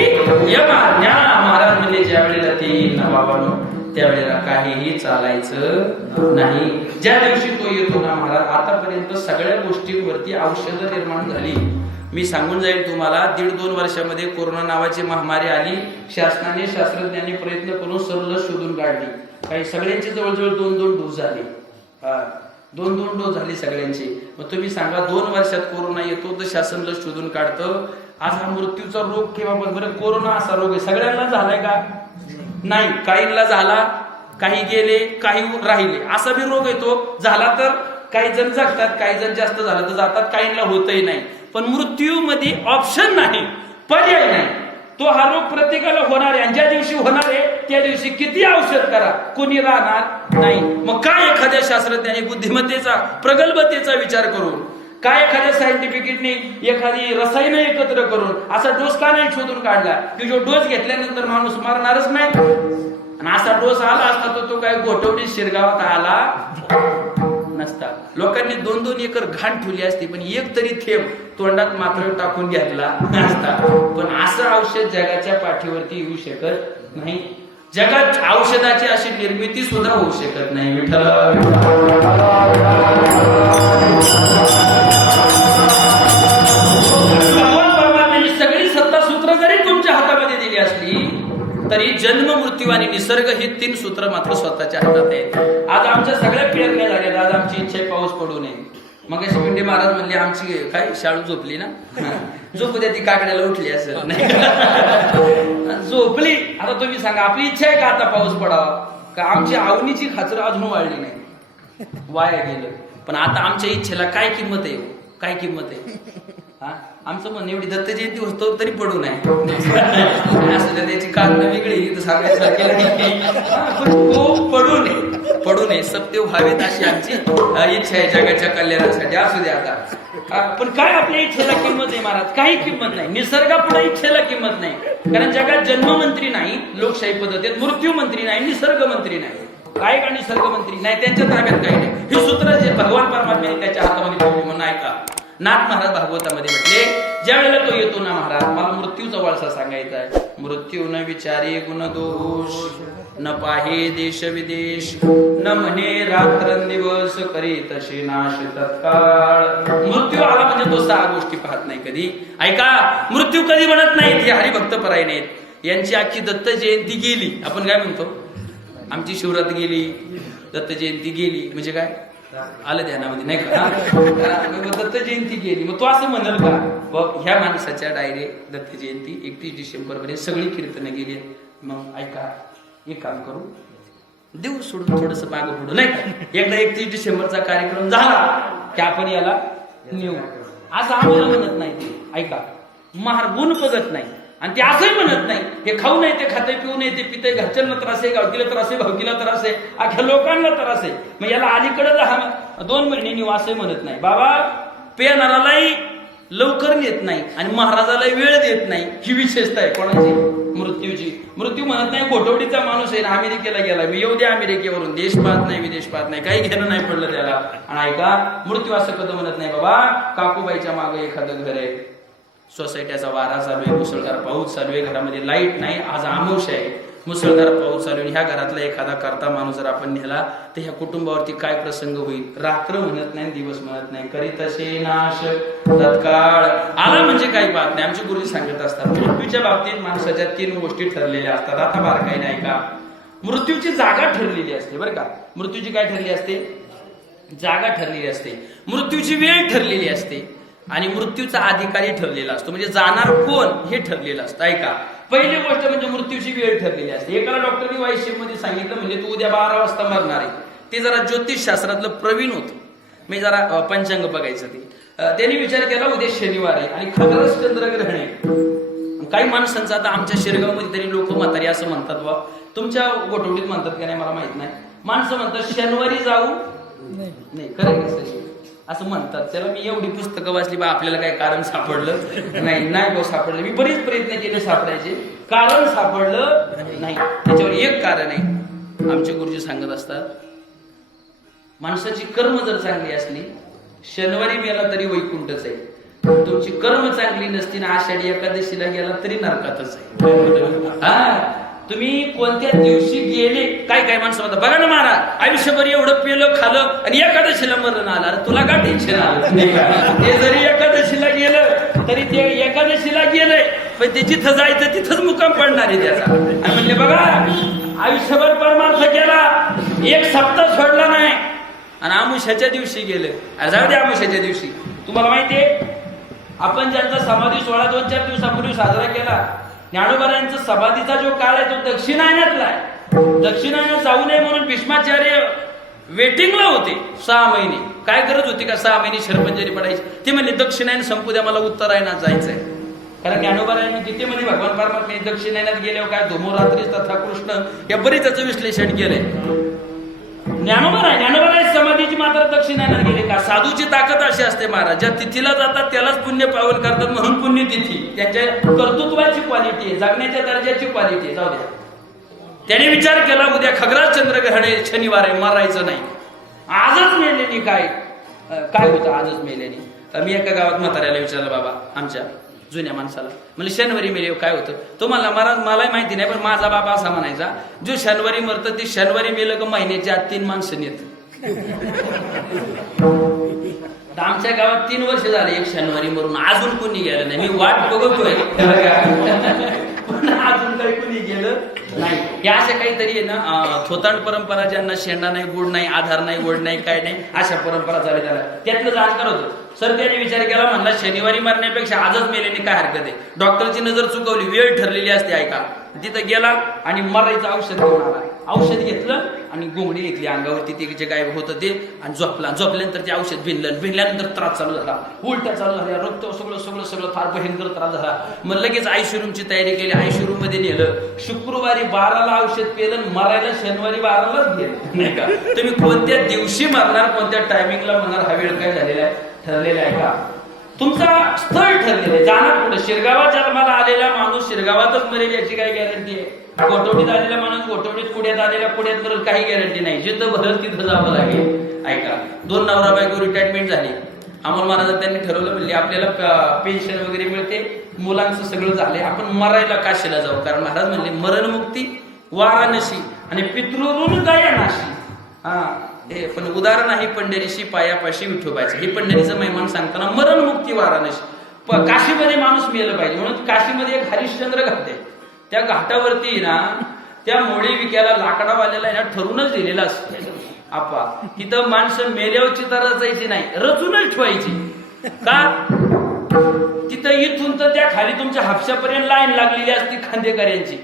यमाज्ञा. महाराज म्हणले ज्या वेळेला ते येईल ना बाबांनो, त्यावेळेला काहीही चालायचं नाही. ज्या दिवशी तो येतो ना महाराज, आतापर्यंत सगळ्या गोष्टींवरती औषधं निर्माण झाली. मी सांगून जाईल तुम्हाला, 1.5-2 वर्षामध्ये कोरोना नावाची महामारी आली. शासनाने शास्त्रज्ञांनी प्रयत्न करून सर्व लस शोधून काढली. काही सगळ्यांचे जवळजवळ 2-2 डोस झाले. 2-2 डोस झाले सगळ्यांचे. मग तुम्ही सांगा 2 वर्षात कोरोना येतो तर शासन लस शोधून काढतं. आज हा मृत्यूचा रोग केव्हा, बरं कोरोना असा रोग आहे सगळ्यांना झालाय का? नाही. काहींना झाला काही गेले, काही राहिले. असा बी रोग येतो. झाला तर काही जण जगतात, काही जण जास्त झालं तर जातात, काहींना होतही नाही. पण मृत्यूमध्ये ऑप्शन नाही, पर्याय नाही. तो हा रोग प्रत्येकाला होणार आहे आणि ज्या दिवशी होणार आहे त्या दिवशी किती औषध करा, कोणी राहणार नाही. मग काय एखाद्या शास्त्रज्ञाने बुद्धिमत्तेचा, प्रगल्भतेचा विचार करून, काय एखाद्या सायंटिफिकने एखादी रसायनं एकत्र करून असा डोस का नाही शोधून काढला की जो डोस घेतल्यानंतर माणूस मारणारच नाही. आणि असा डोस आला असता तर तो काय गोठवडी शिरगावात आला नसता. लोकांनी 2-2 एकर घाण ठेवली असती पण एक तरी थेंब तोंडात मात्र टाकून घेतला नसता. पण असं औषध जगाच्या पाठीवरती येऊ शकत नाही. जगात औषधाची अशी निर्मिती सुद्धा होऊ शकत नाही. विठ्ठल भगवान परमात्म्याने सगळी सत्ता सूत्र जरी तुमच्या हातामध्ये दिली असली तरी जन्म, मृत्यू आणि निसर्ग ही 3 सूत्र मात्र स्वतःच्या हातात आहेत. आज आमच्या सगळ्या पेरण्या झाल्या. आज आमची इच्छा आहे पाऊस पडू नये. मग अशी पिंडे महाराज म्हणले आमची काय शाळू झोपली ना, झोपू द्या, ती काकड्याला उठली असेल नाही झोपली. आता तुम्ही सांगा आपली इच्छा आहे का आता पाऊस पडावा? का आमची आवनीची खाचर अजून वाढली नाही, वाया गेलं. पण आता आमच्या इच्छेला काय किंमत आहे? काय किंमत आहे? हा, आमचं म्हणणं एवढी दत्त जयंती होतो तरी पडू नये. असं त्याची कारण वेगळी तर सांगायचं पडू नये सत्य व्हावेत अशी आमची इच्छा आहे जगाच्या कल्याणासाठी. असू दे आता. पण काय आपल्या इच्छेला किंमत आहे महाराज? काही किंमत नाही. निसर्गापुढे इच्छेला किंमत नाही. कारण जगात जन्ममंत्री नाही, लोकशाही पद्धतीत मृत्यू मंत्री नाही, निसर्ग मंत्री नाही. काय का निसर्ग मंत्री नाही, त्यांच्या ताब्यात काही नाही. हे सूत्र जे भगवान परमात्म्याने त्याच्या हातामध्ये ठेवले म्हणून ऐका. नाथ महाराज भागवतामध्ये म्हटले, ज्या वेळेला तो येतो ना महाराज, मला मृत्यूचा वळसा सांगायचा आहे. मृत्यू न विचारे गुण दोष, न पाहे देश विदेश, न म्हणे रात्रंदिवस, करी तसे नाश तत्काळ. मृत्यू आला म्हणजे तो 6 गोष्टी पाहत नाही कधी. ऐका, मृत्यू कधी म्हणत नाहीत हे हरिभक्त परायण आहेत. यांची अख्खी दत्त जयंती गेली. आपण काय म्हणतो, आमची शिवरात्र गेली, दत्त जयंती गेली म्हणजे काय आलं ध्यानामध्ये नाही का? दत्त जयंती गेली मग तो असं म्हणल का ह्या माणसाच्या डायरेक्ट दत्त जयंती 31 डिसेंबर मध्ये सगळी कीर्तनं गेली. मग ऐका, एक काम करू, देऊ सोडून थोडस मागं पुढं नाही का? एकदा 31 डिसेंबरचा कार्यक्रम झाला की आपण याला नेऊ असं आम्हाला म्हणत नाही. ते ऐका, गुण बघत नाही. आणि ते असंही म्हणत नाही हे खाऊ नये, ते खाते, पिऊ नये, ते पिते, घरच्यांना त्रास आहे, गावकीला त्रास आहे, भावकीला त्रास आहे, अख्या लोकांना त्रास आहे. मग याला अलीकडे 2 महिने निवा असंही म्हणत नाही. बाबा पेनारालाही लवकर नेत नाही आणि महाराजालाही वेळ देत नाही. ही विशेषता आहे कोणाची? मृत्यूची. मृत्यू म्हणत नाही गोठवडीचा माणूस आहे ना, अमेरिकेला गेला, मी येऊ द्या अमेरिकेवरून, देश पाहत नाही, विदेश पाहत नाही, काही घेणं नाही पडलं त्याला. आणि ऐका, मृत्यू असं कधी म्हणत नाही, बाबा काकूबाईच्या मागे एखादं घर आहे, सोसायटीचा वारा चालू आहे, मुसळधार पाऊस चालू आहे, घरामध्ये लाईट नाही, आज आमोश आहे, मुसळधार पाऊस चालू आहे, ह्या घरातला एखादा करता माणूस जर आपण नेला तर ह्या कुटुंबावरती काय प्रसंग होईल? रात्र म्हणत नाही, दिवस म्हणत नाही, करीत असे नाश तत्काळ. आला म्हणजे काही पाहत नाही. आमचे गुरुजी सांगत असतात मृत्यूच्या बाबतीत माणसाच्या 3 गोष्टी ठरलेल्या असतात. आता बारकाई नाही का, मृत्यूची जागा ठरलेली असते बरं का. मृत्यूची काय ठरली असते? जागा ठरलेली असते. मृत्यूची वेळ ठरलेली असते आणि मृत्यूचा अधिकारी ठरलेला असतो. म्हणजे जाणार कोण हे ठरलेलं असतं. ऐका, पहिली गोष्ट म्हणजे मृत्यूची वेळ ठरलेली असते. एकाला डॉक्टरनी वायशिप मध्ये सांगितलं म्हणजे तू उद्या 12 वाजता मरणार आहे. ते जरा ज्योतिष शास्त्रातलं प्रवीण होतं, मी जरा पंचांग बघायचं. ते त्यांनी विचार केला उद्या शनिवार आहे आणि खगरच चंद्रग्रहण आहे. काही माणसांचं आता आमच्या शिरगावमध्ये तरी लोक म्हातारी असं म्हणतात, बा तुमच्या गोठवडीत म्हणतात का नाही मला माहित नाही, माणसं म्हणतात शनिवारी जाऊ नाही, खरं असं म्हणतात. त्याला मी एवढी पुस्तकं वाचली बा आपल्याला काही कारण सापडलं नाही. नाही भाऊ सापडलं, मी बरेच प्रयत्न केले सापडायचे, कारण सापडलं नाही. त्याच्यावर एक कारण आहे. आमचे गुरुजी सांगत असतात माणसाची कर्म जर चांगली असली, शनिवारी मेला तरी वैकुंठच आहे. तुमची कर्म चांगली नसती ना, आषाढी एकादशीला गेला तरी नरकातच आहे. हा, तुम्ही कोणत्या दिवशी गेले, काय काय माणसं म्हणतात बघा ना महाराज आयुष्यभर एवढं पेलं खालं आणि एकादशीला मरण आला, तुला काय टेन्शन आलं? ते जरी एकादशीला गेलं तरी ते एकादशीला गेलंय पण ते जिथं जायचं तिथंच मुक्काम पडणार आहे त्याचा. आणि म्हणले बघा आयुष्यभर परमार्थ केला, एक सप्ताह सोडला नाही आणि आमुष्याच्या दिवशी गेले. जाऊ दे, आमुष्याच्या दिवशी तुम्हाला माहितीये आपण ज्यांचा समाधी सोहळा 2-4 दिवसापूर्वी साजरा केला, ज्ञानोबा यांचा समाधीचा जो काळ आहे तो दक्षिणायनातला आहे. दक्षिणायनात जाऊ नये म्हणून भीष्माचार्य वेटिंगला होते 6 महिने. काय गरज होती का 6 महिने शरपंजरी पडायची? ते म्हणले दक्षिणायन संपू द्या, मला उत्तरायणात जायचंय. कारण ज्ञानोबारायांनी गीतेमध्ये भगवान परमात्म्याने दक्षिणायनात गेल्यावर काय धुमोरात्री तथा कृष्ण या बरीच त्याचं विश्लेषण केलंय. ज्ञानोबाराय समाधीची मात्र दक्षिणायनात गेले का? साधूची ताकद अशी असते महाराज, ज्या तिथीला जातात त्यालाच पुण्य पावन करतात, म्हणून पुण्यतिथी. त्यांच्या कर्तृत्वाची क्वालिटी आहे, जगण्याच्या दर्जाची क्वालिटी आहे. जाऊ द्या. त्याने विचार केला उद्या खग्रास चंद्रग्रहण आहे, शनिवार आहे, मारायचं नाही. आजच मेल्याने काय होतं आजच मेल्याने? मी एका गावात म्हाताऱ्याला विचारलं, बाबा आमच्या जुन्या माणसाला, म्हणजे शनिवारी मेले काय होतं? तो मला मलाही माहिती नाही, पण माझा बाबा असा म्हणायचा, जो शनिवारी मरतं ते शनिवारी मेलं का महिन्याच्या आत 3 माणसं नेत. आमच्या गावात 3 वर्ष झाले एक शनिवारी मरून, अजून कोणी गेलं नाही. मी वाट बघतोय पण अजून काही कोणी गेलं नाही. या अशा काहीतरी आहे ना थोतांड परंपरा, ज्यांना शेंडा नाही, गुड नाही, आधार नाही, गोड नाही, काय नाही, अशा परंपरा झाल्या. त्याला त्यातलं जाणकार होतं. सर त्याने विचार केला, म्हणला शनिवारी मरण्यापेक्षा आजच मेल्याने काय हरकत आहे? डॉक्टरची नजर चुकवली, वेळ ठरलेली असते ऐका. तिथं गेला आणि मरायचं औषध घेऊन आला. औषध घेतलं आणि गोंगडी घेतली अंगावरती, ते जे काय होतं ते, आणि झोपल्यानंतर ते औषध भिनल्यानंतर त्रास चालू झाला, उलट्या चालू झाल्या, रक्त सगळं फार भयंकर त्रास झाला. मग लगेच आयसीयू रूमची तयारी केली, आयसीयू रूम मध्ये नेलं. शुक्रवारी 12ला औषध पेलं, मरायला शनिवारी 12लाच गेलं. नाही का? तुम्ही कोणत्या दिवशी मरणार, कोणत्या टायमिंगला मरणार, हा वेळ काय झालेला आहे, ठरलेला आहे का? तुमचा स्थळ ठरलेलं आहे. जाणार कुठे? शिरगावात जन्माला आलेला माणूस शिरगावातच मरेल याची काही गॅरंटी आहे? गोठवडीत आलेला माणूस गोठवडीत, कुड्यात आलेला कुड्यात मरेल, काही गॅरंटी नाही. जिथं भरल तिथं जावं लागेल. ऐका, 2 नवरा बायको रिटायरमेंट झाली. अमोल महाराज त्यांनी ठरवलं, म्हणजे आपल्याला पेन्शन वगैरे मिळते, मुलांचं सगळं झालंय, आपण मरायला काशीला जाऊ. कारण महाराज म्हणले मरणमुक्ती वाराणसी आणि पितृऋण दया नाशी. हे पण उदाहरण आहे पंढरीशी पायापाशी विठोबायचं. हे पंढरीचं महिमान सांगताना मरणमुक्ती वाराणसी. काशीमध्ये माणूस मेलं पाहिजे म्हणून काशीमध्ये एक हरिश्चंद्र घाट आहे. त्या घाटावरती ना त्या मोडी विक्याला लाकडावाल्याला आहे ना ठरूनच दिलेला असतो आपा, तिथं माणसं मेल्यावर चिता रचायची नाही, रचूनच ठेवायची. का? तिथं इथून तर त्या खाली तुमच्या हापशापर्यंत लाईन लागलेली असती खांदेकऱ्यांची.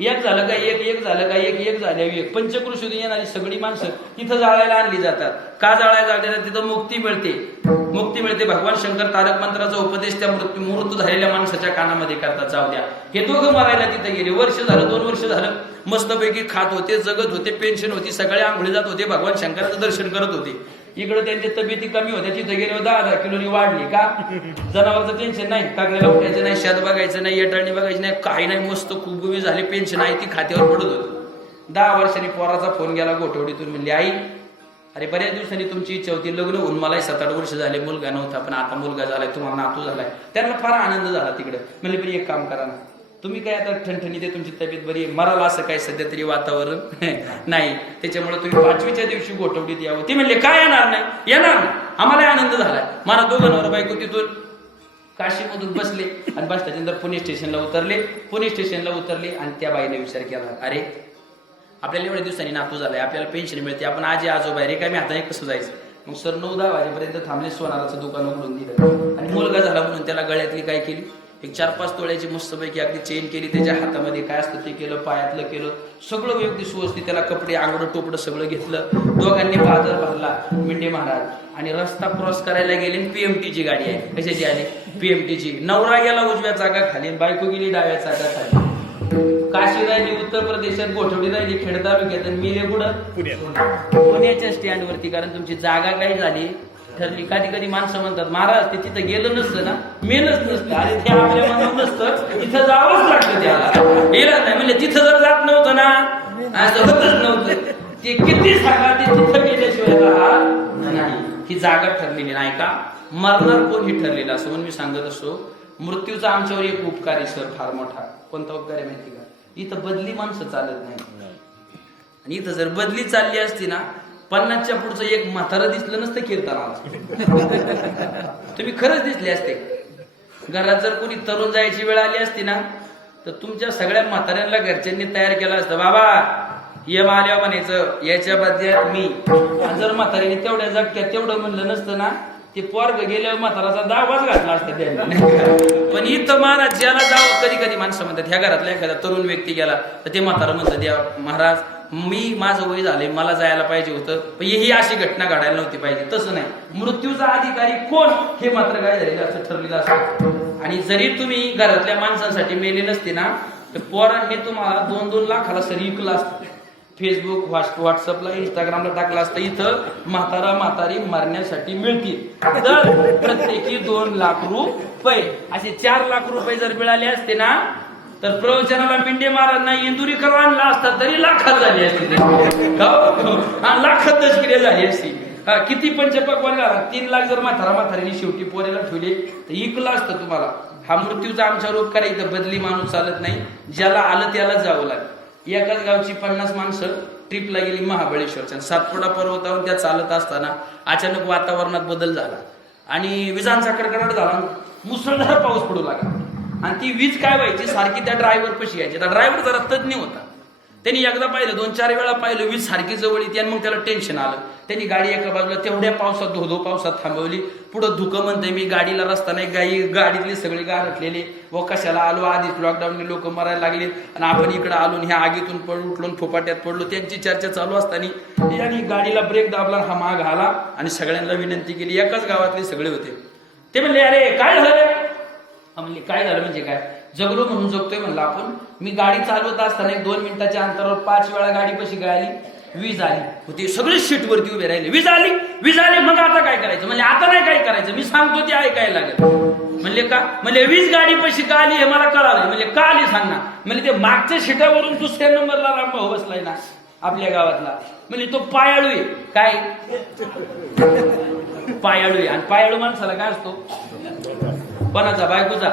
एक झालं का एक झालं का एक झाल्या एक. पंचक्रोशीतून येणारी सगळी माणसं तिथं जाळायला आणली जातात. का जाळायला जातात? तिथं मुक्ती मिळते. भगवान शंकर तारक मंत्राचा उपदेश त्या मृत्यू झालेल्या माणसाच्या कानामध्ये करतात. जाऊ द्या. हे दोघं मारायला तिथे गेले. वर्ष झालं, 2 वर्ष झालं, मस्तपैकी खात होते, जगत होते, पेन्शन होती, सगळे आंघोळी जात होते, भगवान शंकराचं दर्शन करत होते. इकडे त्यांची तब्येती कमी होत्या, तिथे गेल्यावर 10-10 किलोनी वाढली. का? जनावरचं टेन्शन नाही, कागदाला उठायचं नाही, शेत बघायचं नाही, येटाळणी बघायची नाही, काही नाही, मस्त खूप गुमी झाली, पेन्शन आहे ती खात्यावर पडत होती. 10 वर्षांनी पोराचा फोन गेला गोठवडीतून, म्हणली आई अरे बऱ्याच दिवसांनी तुमची इच्छा होती लग्न होऊन, मलाही 7-8 वर्ष झाले, मुलगा नव्हता, पण आता मुलगा झालाय, तुम्हाला नातू झालाय. त्यांना फार आनंद झाला तिकडे. म्हणले पण एक काम करा ना, तुम्ही काय आता ठणठणीत आहे, तुमची तब्येत बरी आहे, मराला असं काय सध्या तरी वातावरण नाही, त्याच्यामुळे तुम्ही 5वीच्या दिवशी गोठवडीत यावं. ते म्हणले काय येणार नाही, येणार नाही, आम्हाला आनंद झालाय. मला 2 नवरा बायको तिथून काशीमधून बसले आणि बसल्यानंतर पुणे स्टेशनला उतरले आणि त्या बाईने विचार केला, अरे आपल्याला एवढ्या दिवसांनी नातू झालाय, आपल्याला पेन्शन मिळते, आपण आजी आजोबा रे काय मी हाताने कसं जायचं? मग सर 9-10 वाजेपर्यंत थांबले, सोनाराचं दुकान उघडून दिलं आणि मुलगा झाला म्हणून त्याला गळ्यातली काय केली, एक 4-5 तोळ्याची मस्तपैकी अगदी चेन केली, त्याच्या हातामध्ये काय असतं ते केलं, पायातलं केलं, सगळं व्यक्ती सुवस्थित, त्याला कपडे आंगडं टोपडं सगळं घेतलं. दोघांनी बाजार भरला मिंडे महाराज आणि रस्ता क्रॉस करायला गेले. पीएमटीची गाडी आहे. कशाची आली? पीएमटीची. नवरा गेला उजव्या चाका खाली, बायको गेली डाव्या चाका खाली. काशी राहिली उत्तर प्रदेशात, गोठवडी राहिली खेड तालुक्यात, आणि मेले कुठं? पुण्याच्या स्टँडवरती. कारण तुमची जागा काय झाली ठरली. कधी माणसं म्हणतात महाराज ते तिथं गेलं नसतं ना, मेलच नसतं. अरे ते आपल्या मनात नसतं, तिथं जावंच लागतं त्याला, गेलाच नाही. म्हणजे तिथं जर जात नव्हतं ना, असं होतच नव्हतं. ते किती सांगा, ते तिथं गेल्याशिवाय नाही. ही जागा ठरलेली नाही का? मरणार कोण हे ठरलेलं असं म्हणून मी सांगत असतो. मृत्यूचा आमच्यावर एक उपकार आहे सर, फार मोठा. कोणता उपकार आहे माहिती का? इथं बदली माणसं चालत नाही. आणि इथं जर बदली चालली असती ना, 50च्या पुढचं एक म्हातारं दिसलं नसतं कीर्तनाला, तुम्ही खरंच दिसले असते. घरात जर कोणी तरुण जायची वेळ आली असती ना, तर तुमच्या सगळ्या म्हाताऱ्यांना घरच्यांनी तयार केलं असतं, बाबा ये आल्यावर म्हणायचं याच्या बदल्यात मी. जर म्हातारीने तेवढ्या झटक्यात तेवढं म्हणलं नसतं ना, ते पोरग गेल्यावर म्हाताराचा दावाच घातला असता त्यांनी. पण इथं महाराज ज्याला जावं, कधी कधी माणसं म्हणतात ह्या घरातला एखादा तरुण व्यक्ती गेला तर ते म्हातारा म्हणतात देवा महाराज मी माझं वय झालंय, मला जायला पाहिजे होतं, पण ही अशी घटना घडायला नव्हती पाहिजे. तसं नाही, मृत्यूचा अधिकारी कोण हे मात्र काय झालेलं असं ठरलेलं असतं. आणि जरी तुम्ही घरातल्या माणसांसाठी मेले नसते ना, तर पोरांनी तुम्हाला 2-2 लाखाला सरी विकलं असतं. फेसबुक व्हॉट्सअपला इंस्टाग्रामला टाकलं असतं इथं म्हातारा म्हातारी मरण्यासाठी मिळतील तर प्रत्येकी 2 लाख रुपये, असे 4 लाख रुपये जर मिळाले असते ना तर प्रवचनाला मिंडे महाराजांना इंदुरीकर आणला असता तरी लाखात झाली असती, लाखात दशक्रिया झाली असती. किती पंचपक्वान झाला, 3 लाख जर म्हातारीने शेवटी पोरेला ठेवले तर इकलं असतं तुम्हाला. हा मृत्यूचा आमच्यावर उपकार आहे. इथं बदली माणूस चालत नाही, ज्याला आलं त्याला जावं लागेल. एकाच गावची 50 माणसं ट्रिपला गेली महाबळेश्वरच्या. सातपुडा पर्वतावर त्या चालत असताना अचानक वातावरणात बदल झाला आणि विजांचा कडकडाट झाला, मुसळधार पाऊस पडू लागला. आणि ती वीज काय व्हायची सारखी त्या ड्रायव्हर पशी यायची. त्या ड्रायव्हर जरा तज्ञ होता, त्यांनी एकदा पाहिलं, 2-4 वेळा पाहिलं, वीज सारखी जवळ येते आणि मग त्याला टेन्शन आलं. त्यांनी गाडी एका बाजूला तेवढ्या पावसात धोधो पावसात थांबवली. पुढं धुकं म्हणतंय मी गाडीला रस्ता नाही, गाडीतले सगळे गारटलेले, व कशाला आलो, आधीच लॉकडाऊनने लोक मरायला लागले आणि आपण इकडे आलो ह्या आगीतून उठलो फुपाट्यात पडलो. त्यांची चर्चा चालू असताना यांनी गाडीला ब्रेक दाबला, हा माग आला आणि सगळ्यांना विनंती केली. एकाच गावातले सगळे होते. ते म्हणले अरे काय झालं? म्हणले काय झालं म्हणजे काय, जगलो म्हणून जगतोय म्हणलं आपण. मी गाडी चालवत असताना 1-2 मिनिटाच्या अंतरावर 5 वेळा गाडी कशी गळाली, वीज आली होती, सगळे सीट वरती उभे राहिले. वीज आली मग आता काय करायचं? म्हणजे आता नाही काय करायचं, मी सांगतो ते ऐकायला लागेल. म्हणले का? म्हणजे वीज गाडी पशी का आली हे मला कळालं. म्हणजे का आली सांग ना. म्हणजे ते मागच्या सीटावरून 2ऱ्या नंबरला रामभाऊ बसलाय ना आपल्या गावातला, म्हणजे तो पायाळू आहे. काय पायाळू आहे? आणि पायाळू माणसाला काय असतो? कोणाचा? बायकोचा.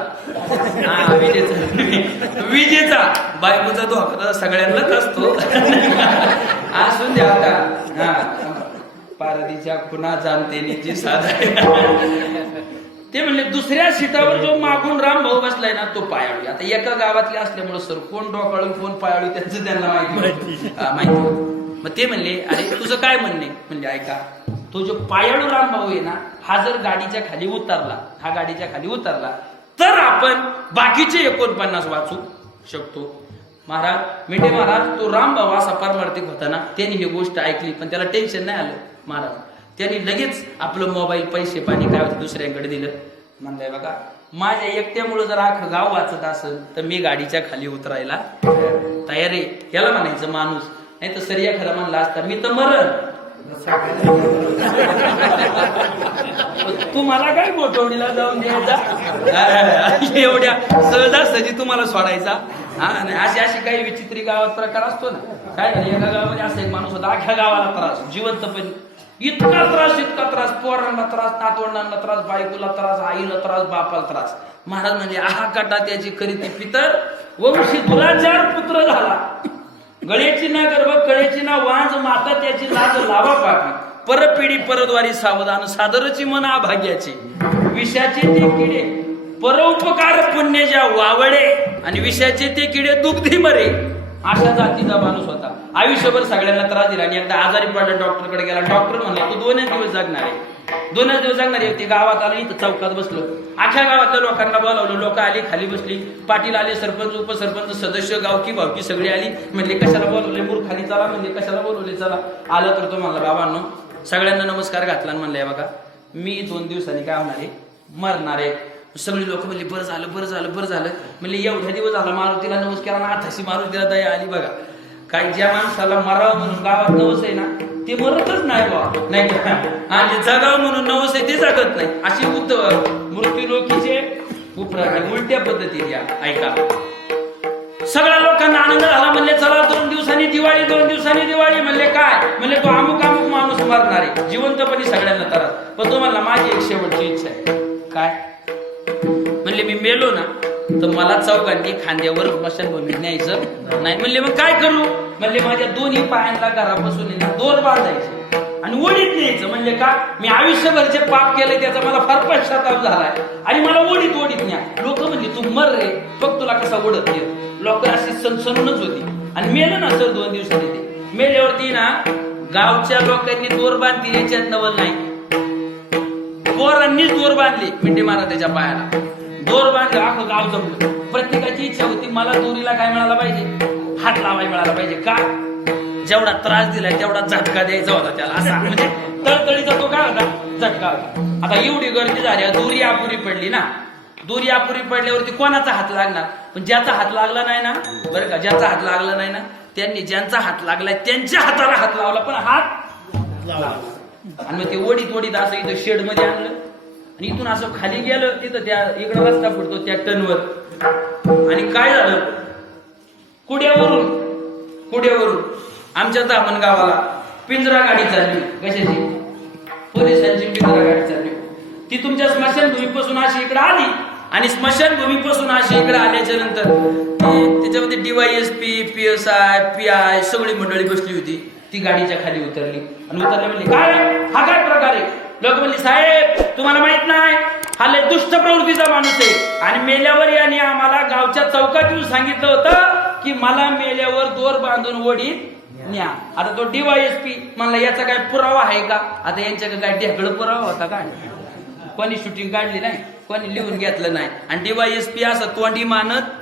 हा विजेचा बायकोचा धोका सगळ्यांनाच असतो. असून द्या आता. हा पारदीच्या खुना जाणतेनीची साधा. ते म्हणले 2ऱ्या सीटावर जो मागून राम भाऊ बसलाय ना तो पायाळू. आता एका गावातले असल्यामुळे सर कोण डोकाळून कोण पायाळू त्यांचं त्यांना माहिती. मग ते म्हणले अरे तुझं काय म्हणणे? म्हणले ऐका, तो जो पायाळू राम भाऊ आहे ना, हा जर गाडीच्या खाली उतरला तर आपण बाकीचे 49 वाचू शकतो. महाराज मिठे महाराज, तो राम भाऊ असा परमार्थिक होता ना, त्यांनी ही गोष्ट ऐकली पण त्याला टेन्शन नाही आलं. महाराज त्यांनी लगेच आपलं मोबाईल पैसे पाणी काय होतं दुसऱ्यांकडे दिलं. म्हणलंय बघा माझ्या एकट्यामुळे जर अख्खं गाव वाचत असेल तर मी गाडीच्या खाली उतरायला तयार आहे. याला म्हणायचं माणूस. नाही तर सरिया खरं म्हणला असता मी तर मरण, तुम्हाला काय गोठवणीला जाऊन द्यायचा, एवढ्या सहजासहजी तुम्हाला सोडायचा. अशी काही विचित्री गावात प्रकार असतो ना. काय झालं एका गावामध्ये असा एक माणूस होता, अख्ख्या गावाला त्रास, जिवंत पण इतका त्रास, पोरांना त्रास, नातवंडांना त्रास, बायकोला त्रास, आईला त्रास, बापाला त्रास. महाराज म्हणजे आहा काटा त्याची करीती पितर वंशी दुराचार पुत्र झाला. गळ्याची ना गर्भ कळेची ना वांज माता त्याची लाज लावा पापी. परपिढी परद्वारी सावधान सादरची मन अभाग्याची. विषाचे ते किडे परोपकार पुण्य ज्या वावडे आणि विषाचे ते किडे दुग्धी मरे. अशा जातीचा माणूस होता. आयुष्यभर सगळ्यांना त्रास दिला आणि एकदा आजारी पडला, डॉक्टरकडे गेला. डॉक्टर म्हणला तू 2 दिवस जगणार आहे. 2 दिवस जगणार आहे. ते गावात आलं, इथं चौकात बसलो. अख्ख्या गावातल्या लोकांना बोलावलं. लोक आली, खाली बसली. पाटील आले, सरपंच उपसरपंच सदस्य गावकी भावकी सगळी आली. म्हणले कशाला बोलवले? मूर्खाली चला. म्हणजे कशाला बोलवले? चला. आलं तर तो म्हणला बाबांनो सगळ्यांना नमस्कार घातला आणि म्हणले बघा मी 2 दिवसांनी काय होणार आहे, मरणार आहे. सगळी लोक म्हणले बरं झालं. म्हणले एवढ्या दिवस झाला मारुतीला नमस्कार ना, आताशी मारुतीला दया आली. बघा काय ज्या माणसाला मरावं म्हणून गावात नवस आहे ना ते मरतच नाही बाबा, नाही का? आणि जगावं म्हणून नवस आहे ते जगत नाही. अशी मृत्यू लोकीचे उपराणे उलट्या पद्धतीने ऐका. सगळ्या लोकांना आनंद झाला. म्हणले चला 2 दिवसांनी दिवाळी. म्हणले काय? म्हणले तो अमुक माणूस मरणार आहे. जिवंतपणी सगळ्यांना त्रास. पण तो म्हणला माझी एक शेवटची इच्छा आहे. काय? म्हणले मी मेलो ना तर मला चौघांनी खांद्यावर स्मशानभूमीत न्यायचं नाही. म्हणले मग काय करू? म्हणले माझ्या 2 पायांना घरापासून दोर बांधायचे आणि ओढीत न्यायचं. म्हणजे का? मी आयुष्यभरचे पाप केले त्याचा मला फार पश्चाताप झालाय आणि मला ओढीत न्या. लोक म्हणले तू मर रे, बघ तुला कसा ओढत येत. लोक अशी सनसनच होती. आणि मेलं ना सर 2 दिवसांनी. ते मेल्यावरती ना गावच्या लोकांनी दोर बांधली याच्यात नवल नाही. पोरांनीच दोर बांधली मिठी महाराजाच्या पायाला. दोर बांधलं, अख्खं गाव जमलं. प्रत्येकाची इच्छा होती मला दोरीला काय मिळाला पाहिजे, हात लावाय मिळाला पाहिजे. का, जेवढा त्रास दिलाय तेवढा झटका द्यायचा होता त्याला, असा म्हणजे तळतळीचा तो काय होता, झटका होता. आता एवढी गर्दी झाली, दोरी अपुरी पडली ना. दोरी अपुरी पडल्यावरती कोणाचा हात लागणार, पण ज्याचा हात लागला नाही ना, बरं का, ज्याचा हात लागला नाही ना, त्यांनी ज्यांचा हात लागलाय त्यांच्या हाताला हात लावला, पण हात लावला. आणि मग ते ओढीत असं इथं शेड मध्ये आणलं आणि इथून असं खाली गेलं, तिथं त्या इकडं रस्ता पडतो त्या टनवर. आणि काय झालं, कुड्यावरून आमच्या दामण गावाला पिंजरा गाडी चालली. कशाची, पोलिसांची पिंजरा गाडी चालली. ती तुमच्या स्मशानभूमीपासून अशी इकडे आली आणि स्मशानभूमीपासून अशी इकडे आल्याच्या नंतर त्याच्यामध्ये DYSP, PSI, PI सगळी मंडळी बसली होती. ती गाडीच्या खाली उतरली आणि उतरल्या म्हणली, काय हा काय प्रकार आहे. लोक म्हणले, साहेब तुम्हाला माहित नाही, हा लय दुष्ट प्रवृत्तीचा माणूस आहे. आणि मेल्यावर याने आम्हाला गावच्या चौकात येऊन सांगितलं होतं की मला मेल्यावर दोर बांधून ओढीत न्या. आता तो DYSP म्हणला, याचा काय पुरावा आहे का. आता यांच्याकडे काय ढेकळं पुरावा होता काय, कोणी शूटिंग काढली नाही, कोणी लिहून घेतलं नाही. आणि DYSP असं तोंडी मानत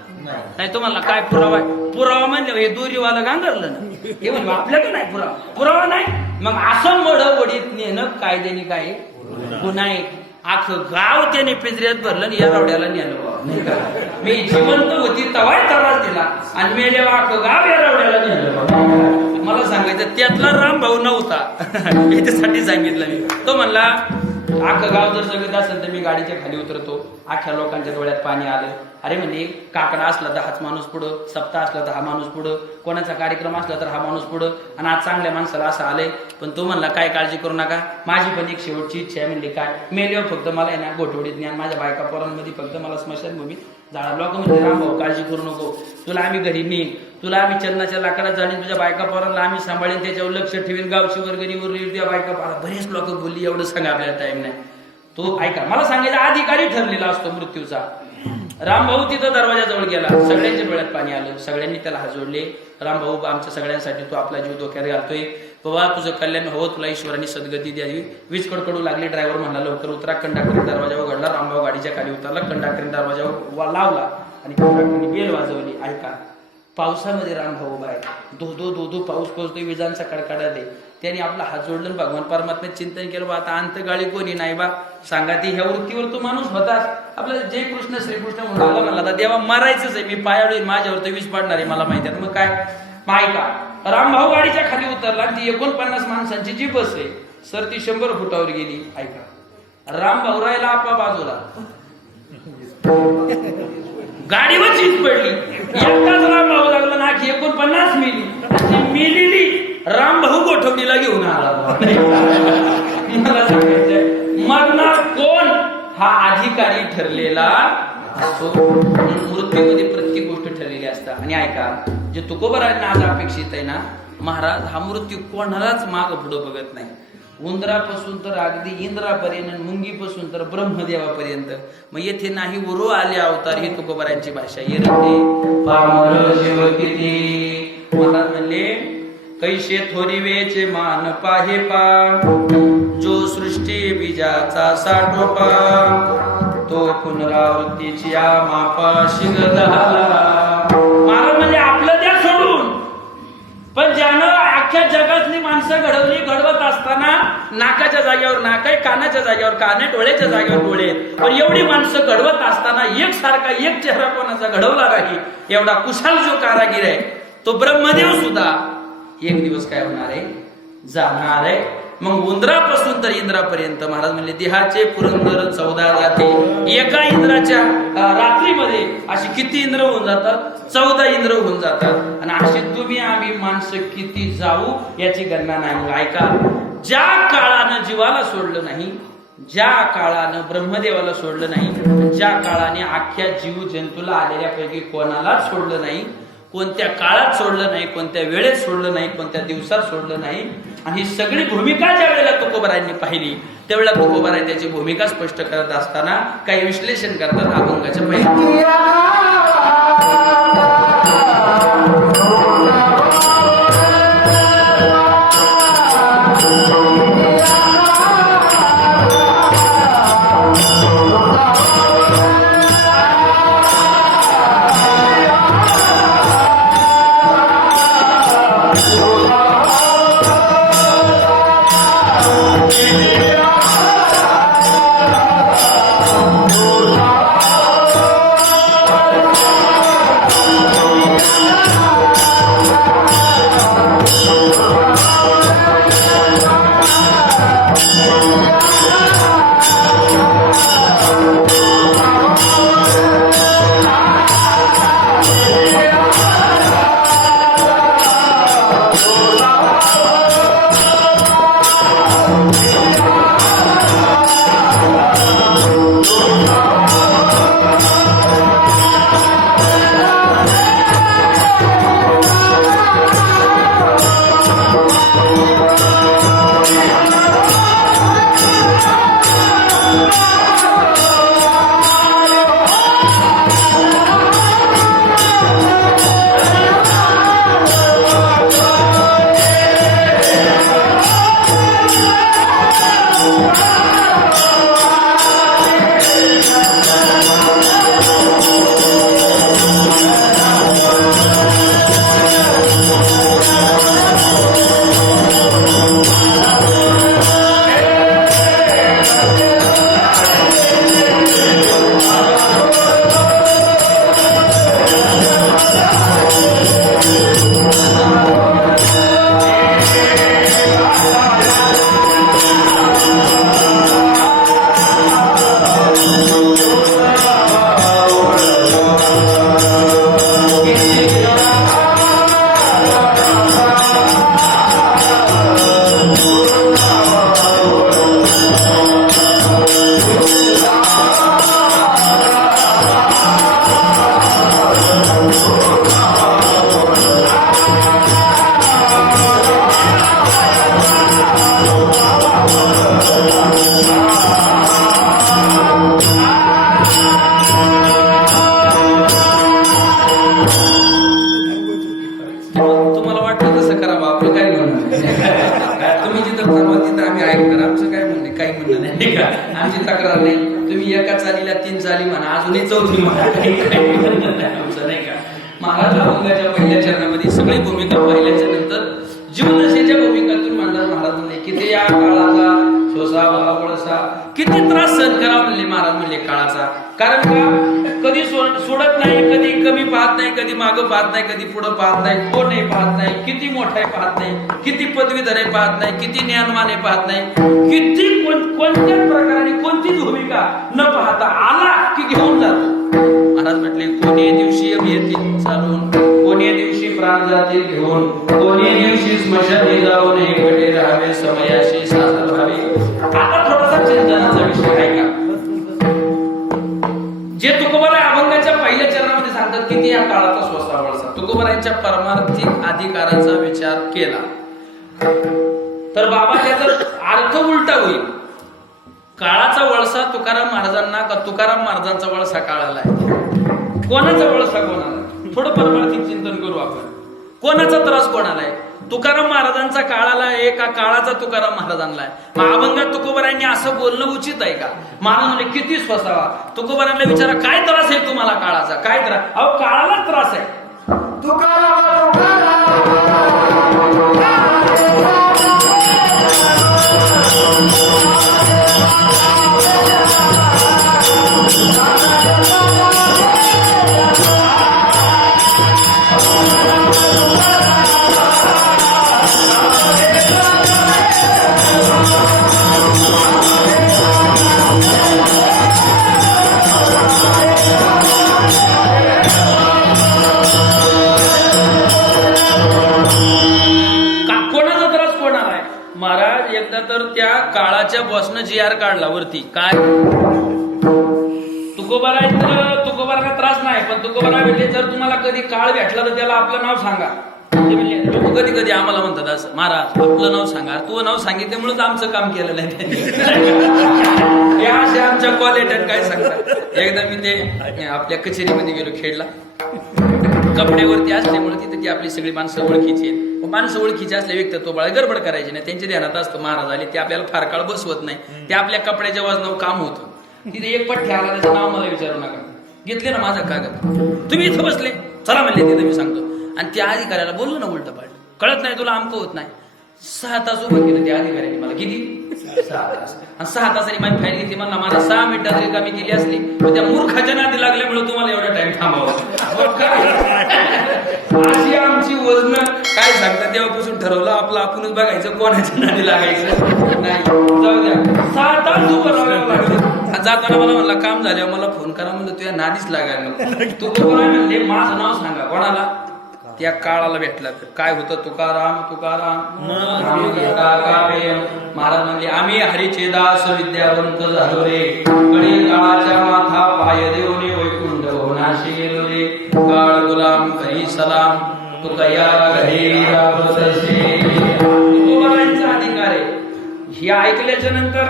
नाही. तुम्हाला काय पुरावा आहे, पुरावा म्हणले हे दोरीवाला गांगरलं ना, हे म्हणजे आपल्याकडे नाही पुरावा नाही. मग असं मड ओढीत नेणं कायद्याने काय गुन्हा आहे. अख्खं गाव त्याने पिंजऱ्यात भरलं आणि या रावड्याला नेलं. मी जिवंत होती तवाय त्रास दिला आणि मेल्यावर अख्खं गाव या रावड्याला नेलं. मला सांगायचं त्यातला राम भाऊ नव्हता, याच्यासाठी सांगितलं मी. तो म्हणला, अख्खं गाव जर सगळं असेल तर मी गाडीच्या खाली उतरतो. अख्ख्या लोकांच्या डोळ्यात पाणी आलं. अरे म्हणजे काकडा असला तर हाच माणूस पुढं, सप्ताह असला तर हा माणूस पुढं, कोणाचा कार्यक्रम असला तर हा माणूस पुढं. आणि आज चांगल्या माणसाला असं आलंय. पण तो म्हणला, काय काळजी करू नका, माझी पण एक शेवटची इच्छा आहे. म्हणली, काय, मेल्यावर फक्त मला आहे ना गोठवडीत ज्ञान, माझ्या बायका पोरांमध्ये फक्त मला स्मशानभूमीत जाणार. लोक म्हणजे, राम भाऊ काळजी करू नको, तुला आम्ही घरी नेईन, तुला आम्ही चंदनाच्या लाकडात जाणीन, तुझ्या बायका पोरांना आम्ही सांभाळीन, त्याच्यावर लक्ष ठेवीन, गावची वर्गणीवर तुझ्या बायका पोरा. बरेच लोक बोलली, एवढं सांगा आपल्याला टाइम नाही. तो ऐका, मला सांगायचा अधिकारी ठरलेला असतो मृत्यूचा. रामभाऊ तिथं दरवाजाजवळ गेला, सगळ्यांच्या डोळ्यात पाणी आलं. सगळ्यांनी त्याला हात जोडले. रामभाऊ, आमच्या सगळ्यांसाठी तू आपला जीव धोक्यात घालतोय, बाबा तुझं कल्याण हवं, तुला ईश्वराने सद्गती द्यावी. वीज कडकडू लागली. ड्रायव्हर म्हणला, लवकर उतरा. कंडक्टरने दरवाजा उघडला. रामभाऊ गाडीच्या खाली उतरला. कंडक्टरने दरवाजा लावला आणि कंडक्टरने बेल वाजवली. ऐका, पावसामध्ये रामभाऊ उभा आहे, धो पाऊस पडतोय, विजांचा कडकडाट आहे. त्यांनी आपला हात जोडलं, भगवान परमात्म्यात चिंतन केलं. आता अंतगाळी कोणी नाही बा, सांगा ती ह्या वृत्तीवर तू माणूस होतास. आपलं जय कृष्ण श्रीकृष्ण म्हणून म्हणला, आता देवा मारायचंच आहे, मी पायाळी, माझ्यावर तर वीज पाडणार आहे, मला माहिती आहे. मग काय, ऐका, रामभाऊ गाडीच्या खाली उतरला. ती 49 माणसांची जी बस आहे सर, ती 100 फुटावर गेली. ऐका, रामभाऊ राहिला आपा बाजूला, गाडीवर चीज पडली. एकटाच रामभाऊ लागला ना, 49 मिली. रामभाऊ गोठवडीला घेऊन आला. मला सांगायचंय, मरणार कोण हा अधिकारी ठरलेला असतो. मृत्यूमध्ये प्रत्येक गोष्ट ठरलेली असतात. आणि ऐका, जे तुकोबरायांना आज अपेक्षित आहे ना, महाराज हा मृत्यू कोणालाच माग पुढं बघत नाही. उंदरापासून तर अगदी इंद्रापर्यंत, मुंगीपासून तर ब्रह्मदेवापर्यंत. मग येथे नाही उरो आले अवतार, ही तुकोबरायांची भाषा. महाराज म्हणले, कैसे थोरी वेचे मान पाहे पा, जो सृष्टी बीजाचा साठोपा, तो पुनरावृत्तीची मापाशी झाला. महाराज म्हणजे आपलं द्या सोडून, पण ज्यानं अख्ख्या जगातली माणसं घडवत असताना नाकाच्या जागेवर नाक आहे, कानाच्या जागेवर कान आहे, डोळ्याच्या जागेवर डोळे. पण एवढी माणसं घडवत असताना एक सारखा एक चेहरा कोणाचा घडवला नाही, एवढा कुशाल जो कारागीर आहे, तो ब्रह्मदेव सुद्धा एक दिवस काय होणार आहे, जाणार आहे. मग उंदरापासून तर इंद्रापर्यंत महाराज म्हणले, देहाचे पुरंदर 14 जाते. एका इंद्राच्या रात्रीमध्ये अशी किती इंद्र होऊन जातात, 14 इंद्र होऊन जातात. आणि अशी तुम्ही आम्ही माणसं किती जाऊ याची गणना नाही. मग ऐका, ज्या काळानं जीवाला सोडलं नाही, ज्या काळानं ब्रह्मदेवाला सोडलं नाही, ज्या काळाने अख्ख्या जीव जंतूला आलेल्यापैकी कोणालाच सोडलं नाही, कोणत्या काळात सोडलं नाही, कोणत्या वेळेत सोडलं नाही, कोणत्या दिवसात सोडलं नाही. आणि ही सगळी भूमिका ज्या वेळेला तुकोबारायांनी पाहिली, त्यावेळेला तुकोबाराय त्याची भूमिका स्पष्ट करत असताना काही विश्लेषण करतात अभंगाच्या पहिल्या. तुम्हाला वाटतं तसं करावं, आपलं काय म्हणणं तुम्ही जिथं थांबा तिथं आम्ही ऐकणार, आमचं काय म्हणणं काही म्हणणं नाही का, आमची तक्रार नाही. तुम्ही एका चालीला 3 चाली म्हणा, अजूनही 4थी म्हणा, काही म्हणणं नाही आमचं, नाही का. महाराज अभंगाच्या पहिल्या चरणामध्ये सगळी भूमिका पाहिल्याच्या नंतर जीवनदशेच्या भूमिकातून महाराज म्हणले किती या काळाचा सोसावा वळसा, किती त्रास सहन करावा म्हणले महाराज म्हणले काळाचा. कारण का कधी सोडत नाही, कधी कमी पाहत नाही, कधी मागं पाहत नाही, कधी पुढं पाहत नाही, कोण आहे पाहत नाही, किती मोठा आहे पाहत नाही, किती पदवीधर आहे पाहत नाही, किती ज्ञानवान आहे पाहत नाही, किती कोणत्याच प्रकाराने कोणतीच भूमिका न पाहता आला की घेऊन जातो. महाराज म्हटले कोणी दिवशी येतील चालून, कोणी दिवशी प्राण जातील घेऊन, कोणी दिवशी स्मशानी जाऊन एकटे राहावे समयाशी साधर व्हावे. आता थोडासा चिंतनाचा विषय आहे का, जे तुकोबाराय अभंगाच्या पहिल्या चरणामध्ये सांगतात किती या काळाचा स्वसा वळसा. तुकोबारायांच्या परमार्थिक अधिकाराचा विचार केला तर बाबा त्याचा अर्थ उलटा होईल. काळाचा वळसा तुकाराम महाराजांना का तुकाराम महाराजांचा वळसा काळाला आहे? कोणाचा वळसा कोणाला? थोडं परमार्थिक चिंतन करू आपण. कोणाचा त्रास कोणाला आहे? तुकाराम महाराजांचा काळाला आहे का काळाचा तुकाराम महाराजांना आहे? मग अभंगात तुकोबारायांनी असं बोलणं उचित आहे का? महाराज म्हणजे किती स्वसावा. तुकोबारांना विचारा काय त्रास आहे तुम्हाला काळाचा? काय त्रास? अहो काळालाच त्रास आहे. महाराज एकदा तर त्या काळाच्या बॉसनं GR काढला वरती. काय तुकोबाराला त्रास नाही, पण तुकोबारा म्हणजे जर तुम्हाला कधी काळ भेटला तर त्याला आपलं नाव सांगा. लोक कधी कधी आम्हाला म्हणतात असं, महाराज आपलं नाव सांगा. तू नाव सांगितल्यामुळेच आमचं काम केलेलं आहे त्यांनी. या अशा आमच्या क्वालिट्यात काय सांगतात. एकदा मी ते आपल्या कचेरीमध्ये गेलो खेडला, कपड्यावरती असल्यामुळे तिथे ती आपली सगळी माणसं ओळखीची आहेत. माणसं ओळखीची असल्या व्यक्तित्व बाळा गडबड करायची नाही, त्यांच्या ध्यानात असतं महाराज आले, ते आपल्याला फार काळ बसवत नाही, ते आपल्या कपड्याच्या वजनावर काम होतं. तिथे एक पठ्ठे आला, त्याचं नाव मला विचारू नका. घेतले ना माझा कागद, तुम्ही इथं बसले, चला म्हणले तिथं मी सांगतो. आणि त्या अधिकाऱ्याला बोललो ना उलट पालट, कळत नाही तुला आमकं होत नाही. 6 तास उभं केलं त्या अधिकाऱ्याने मला. किती? 6 तास. आणि 6 तासांनी माझी फाईल घेतली. मला मला 6 मिनिटात रिकामी केली असली तर त्या मूर्खाच्या नादी लागल्यामुळे तुम्हाला एवढा टाइम थांबावा. अशी आमची वजन काय सांगतात तेव्हापासून ठरवलं आपलं आपणच बघायचं, कोणाच्या नादी लागायचं नाही. जाऊ द्या, 6 तास उभं राहावं लागलं. जाताना मला म्हणला काम झाल्यावर मला फोन करा, म्हणलं तुझ्या नादीच लागायला. तू काय म्हणले, माझं नाव सांगा. कोणाला? त्या काळाला भेटला. तर काय होतं? तुकाराम तुकाराम राम घेता काव्य. महाराज म्हणले आम्ही हरीचे दास विद्यावंत झालो रे, कळी काळाच्या माथा पाय देऊने वैकुंठ होनाशी गेलो रे. काळ गुलाम करी सलाम तुकया घरी राबतसे. तुकोबारांचा अधिकार आहे. हे ऐकल्याच्या नंतर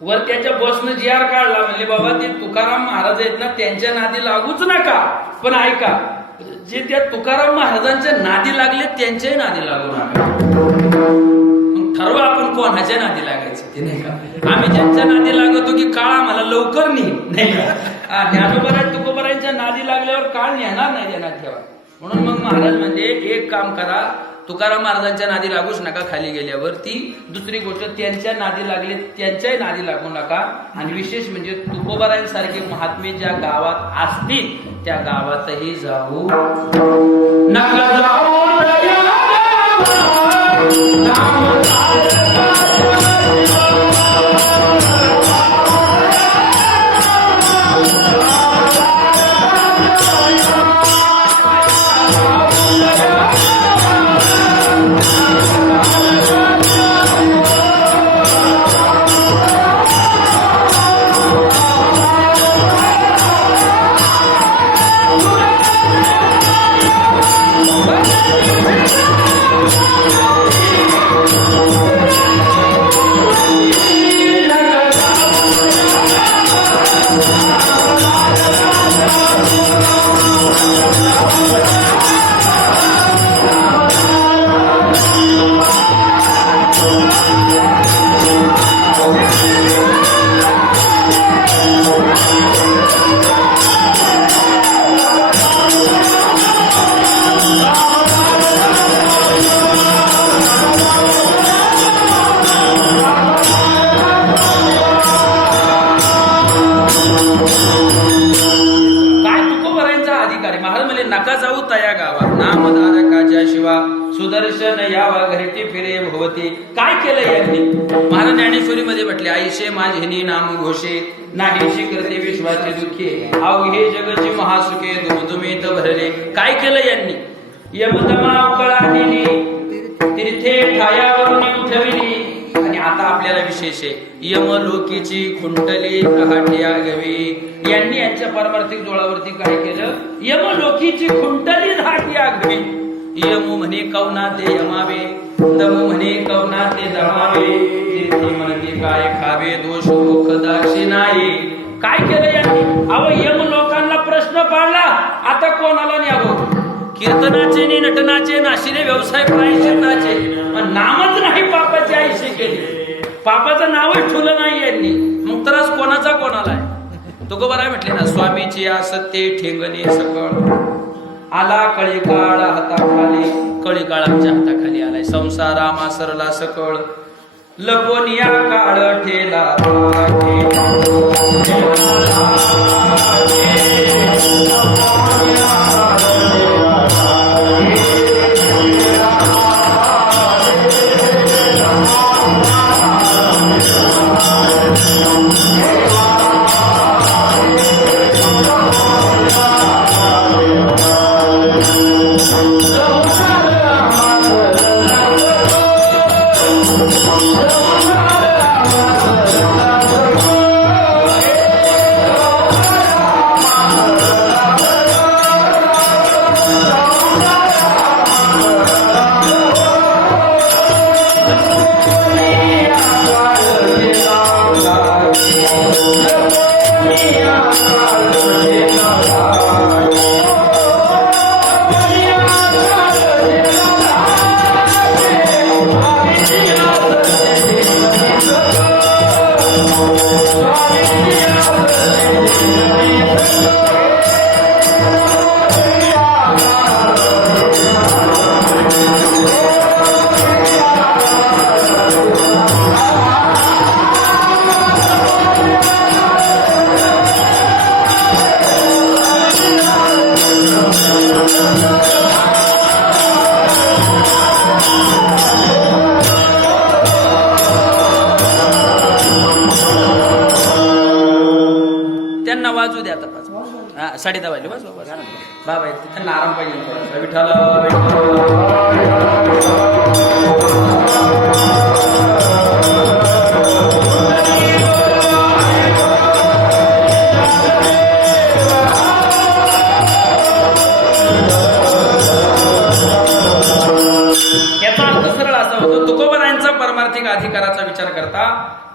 वर त्याच्या बसनं जी आर काढला. म्हणले बाबा ते तुकाराम महाराज आहेत ना, त्यांच्या नादी लागूच नका, पण ऐका जे त्या तुकाराम महाराजांच्या नादी लागले त्यांच्याही नादी लागू नका. मग ठरवा आपण कोणाच्या नादी लागायचं ते, नाही का? आम्ही ज्यांच्या नादी लागतो की काळ आम्हाला लवकर नाही का? ज्ञानोबराज तुकोबरायांच्या नादी लागल्यावर काळ नेणार नाही त्यांना ठेवा. म्हणून मग महाराज म्हणजे एक काम करा, तुकाराम महाराजांच्या नादी लागूच नका. खाली गेल्यावरती दुसरी गोष्ट, त्यांच्या नादी लागले त्यांच्याही नादी लागू नका. आणि विशेष म्हणजे तुकोबारायांसारखे महात्मे ज्या गावात असतील त्या गावातही जाऊ नका. सुदर्शन यावा घरटी फिरे भवती. काय केलं यांनी? महाराज ज्ञानेश्वरी मध्ये म्हटले आईशे माझे नाम घोषे, नाहीशी करते विश्वाचे दुःखे, अवघे जगची महासुखे दुमदुमीत भरले. काय केलं यांनी? यमदमा उकळा दिली, तीर्थे ठायावरून उठविली. आणि आता आपल्याला विशेष आहे, यमलोकीची खुंटली रहाट्या गवी. यांनी यांच्या पारमार्थिक जोळावरती काय केलं? यमलोकीची खुंटली रहाट्या गवी. यमू म्हणे कवना ते यमावे, दमू म्हणे कवना ते दमावे, जेथे म्हणते काय खावे दोष मुख दाक्षिणाई. काय केलं यांनी? अहो यम लोकांना प्रश्न पाडला, आता कोणाला न्यावं? कीर्तनाचे नि नटनाचे नाशिले व्यवसाय प्रायश्चित्ताचे, नामच नाही पापाची आईशी केली. पापाचं नावच ठेवलं नाही यांनी. मग त्रास कोणाचा कोणाला आहे? तुकोबाराय म्हटले ना, स्वामीची या सत्य ठेंगणे सकळ आला कळी काळ हाताखाली. कळी काळ आमच्या हाताखाली आलाय. संसार आम्हा सरला सकळ लपोनिया काळ ठेला. वाजू द्या आता 5 हा 10:30 वाजले वाजवा बाबा त्यांना आराम पाहिजे थोडासा. विठ्ठल याचा अर्थ सरळ असा होतो. तुकोबरायांचा परमार्थिक अधिकाराचा विचार करता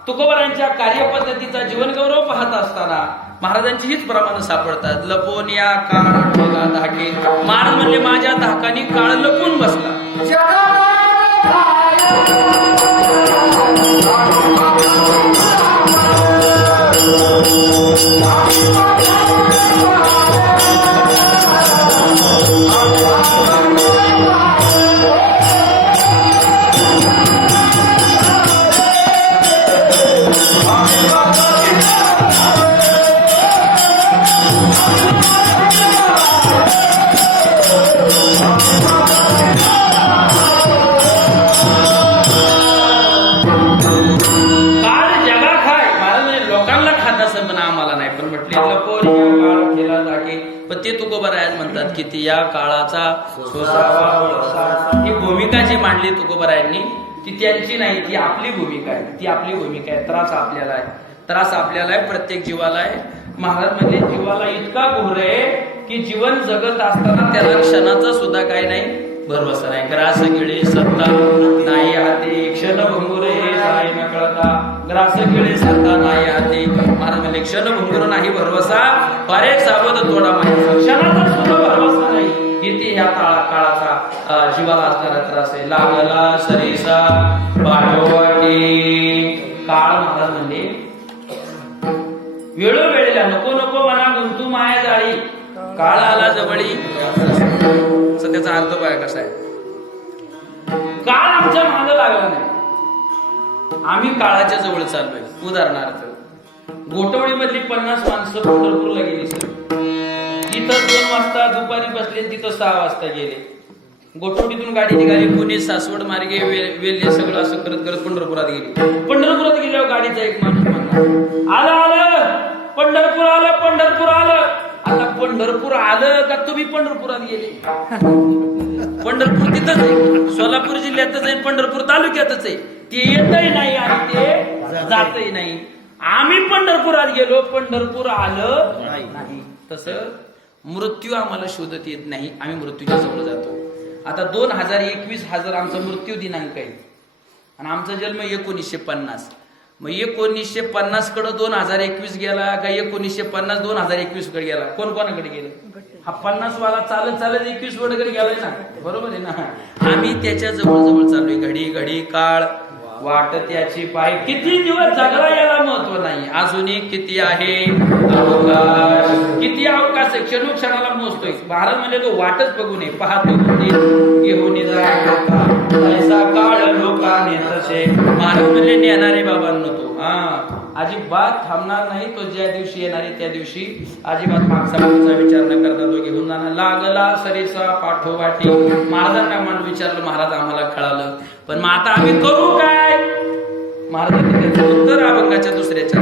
तुकोबरायांच्या कार्यपद्धतीचा जीवनगौरव पाहत असताना महाराजांची हीच प्रमाण सापडतात. लपून या काळ ठेला धाके. महाराज म्हणले माझ्या धाकानी काळ लपून बसला. ते तुकोबराय म्हणतात की ती या काळाचा ही भूमिका जी मांडली तुकोबरायांनी ती त्यांची नाही, ती आपली भूमिका आहे. ती आपली भूमिका आहे. त्रास आपल्याला आहे, त्रास आपल्याला आहे, प्रत्येक जीवाला आहे. महाराज म्हणजे जीवाला इतका घोर आहे की जीवन जगत असताना त्याला क्षणाचा सुद्धा काही नाही भरवसा नाही. ग्रास गिळे सत्ता नाही हाती क्षणभंगुर हे काय न कळता. ग्रास गिळे सत्ता नाही हाती. महाराज म्हणजे क्षणभंगुर नाही भरवसा फारे सावध थोडा माहिती. क्षणाचा सुद्धा भरवसा नाही. किती ह्या काळाचा जीवाला असणारा त्रास आहे. लागला सरीसा पाठोवाटी. काळ महाराज म्हणजे वेळोवेळेला नको नको मना गुंतू माया जाळी. काळ आला जवळी. त्याचा अर्थ काय कसा आहे. काळ आमच्या मागे लागला नाही, आम्ही काळाच्या जवळ चाललोय. उदाहरणार्थ गोठवडी मधली 50 माणसं पंढरपूरला गेली सर. तिथं 2 वाजता दुपारी बसले, तिथं 6 वाजता गेले. गोठवडीतून गाडी निघाली, पुणे सासवड मार्गे वेल्हे सगळं असं करत करत पंढरपुरात गेली. पंढरपुरात गेल्यावर गाडीचा एक माणूस म्हणला आलं आलं पंढरपूर आलं पंढरपूर आलं. आता पंढरपूर आलं का तुम्ही पंढरपुरात गेले. पंढरपूर तिथंच आहे, सोलापूर जिल्ह्यातच आहे, पंढरपूर तालुक्यातच आहे. ते येतही नाही आणि ते जातही नाही. आम्ही पंढरपुरात गेलो, पंढरपूर आलं नाही. तसं मृत्यू आम्हाला शोधत येत नाही, आम्ही मृत्यूच्या जवळ जातो. आता 2021 हा जर आमचा मृत्यू दिनांक आहे आणि आमचा जन्म 1950, मग 1950 कडे 2021 गेला का 1950 2021 कडे गेला. कोण कोणाकडे गेलं. हा 50 वाला चालत चालत 21 कडे गेलाय ना, बरोबर आहे ना. आम्ही त्याच्या जवळ जवळ चाललोय. घडी घडी काळ वाट त्याची पाय. किती दिवस जगला याला महत्व नाही, अजूनही किती आहे अवकाश. किती अवकाश आहे, क्षणोक्षणाला मोजतोय. महाराज म्हणजे तो वाटच बघू नये पाहतो घेऊन ऐसा काळ लोकांनी तसे. महाराज म्हणजे नेणारे बाबांनो तो अजिबात थांबणार नाही. तो ज्या दिवशी येणार आहे त्या दिवशी अजिबात मागचा विचार न करता तो घेऊन जाणार. लागला सरीसा पाठोपाठी. महाराजांना म्हणून विचारलं, महाराज आम्हाला कळालं, पण मग आता आम्ही करू काय. महाराजांनी त्याचं उत्तर अभंगाच्या दुसऱ्याच्या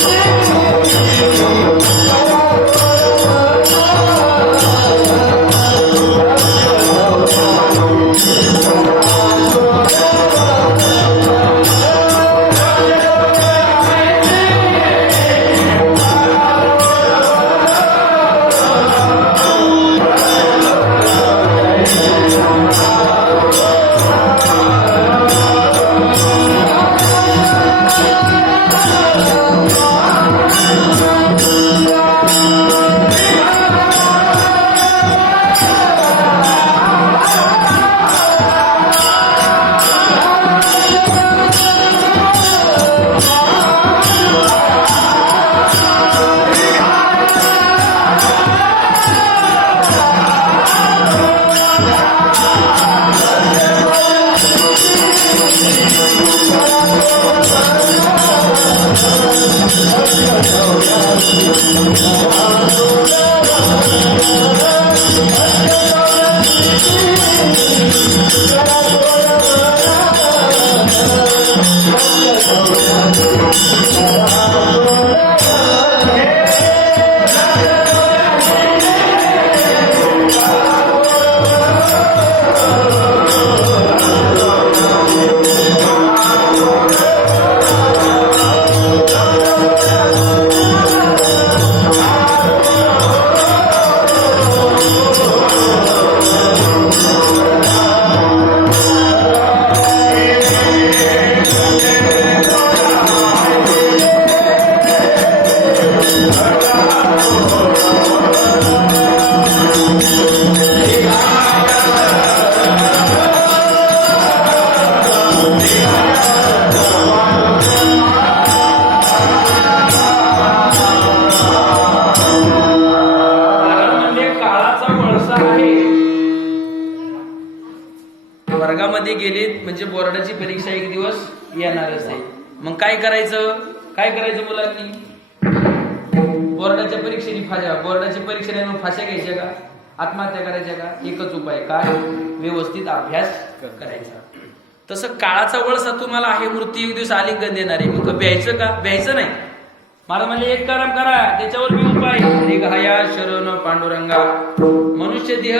Yeah. वर्गामध्ये गेलेत म्हणजे बोर्डाची परीक्षा एक दिवस येणारच आहे. मग काय करायचं मुलांनी? बोर्डाच्या परीक्षेने मग फाश्या घ्यायच्या का, आत्महत्या करायच्या का? एकच उपाय काय? व्यवस्थित अभ्यास करायचा. तसं काळाचा वळसा तुम्हाला आहे, मृत्यू एक दिवस आलिंगन देणार आहे. मग भ्यायचं का? भ्यायचं नाही. मला म्हणले एक काम करा, त्याच्यावर मी उपाय. निघाया शरण पांडुरंगा. मनुष्य देह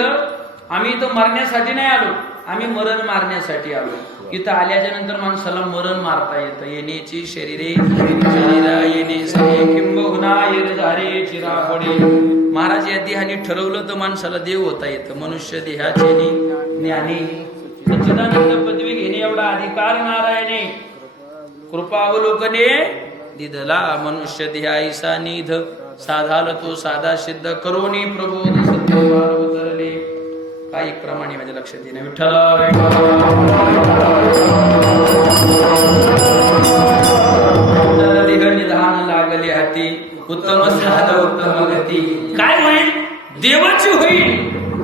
आम्ही इथं मरण्यासाठी नाही आलो, आम्ही मरण मारण्यासाठी आलो. इथं आल्याच्या नंतर माणसाला मरण मारता येतं. येण्याची शरीरे शरीरा येणे सरे किंबहुना येरधारे चिरापडे. महाराज या देहाने ठरवलं तर माणसाला देव होता येतं. मनुष्य देहाचे ज्ञानी सच्चिदानंद पदवी घेणे एवढा अधिकार नारायणे. कृपा अवलोकने दिदला मनुष्य देहाईसा निध. साधाल तो साधा सिद्ध करोनी प्रबोध सत्य उतरले. काही क्रमाने माझ्या लक्षात येणे. विठ्ठल देह निधान लागले हाती. उत्तम साध उत्तम गती. काय होईल? देवाची होईल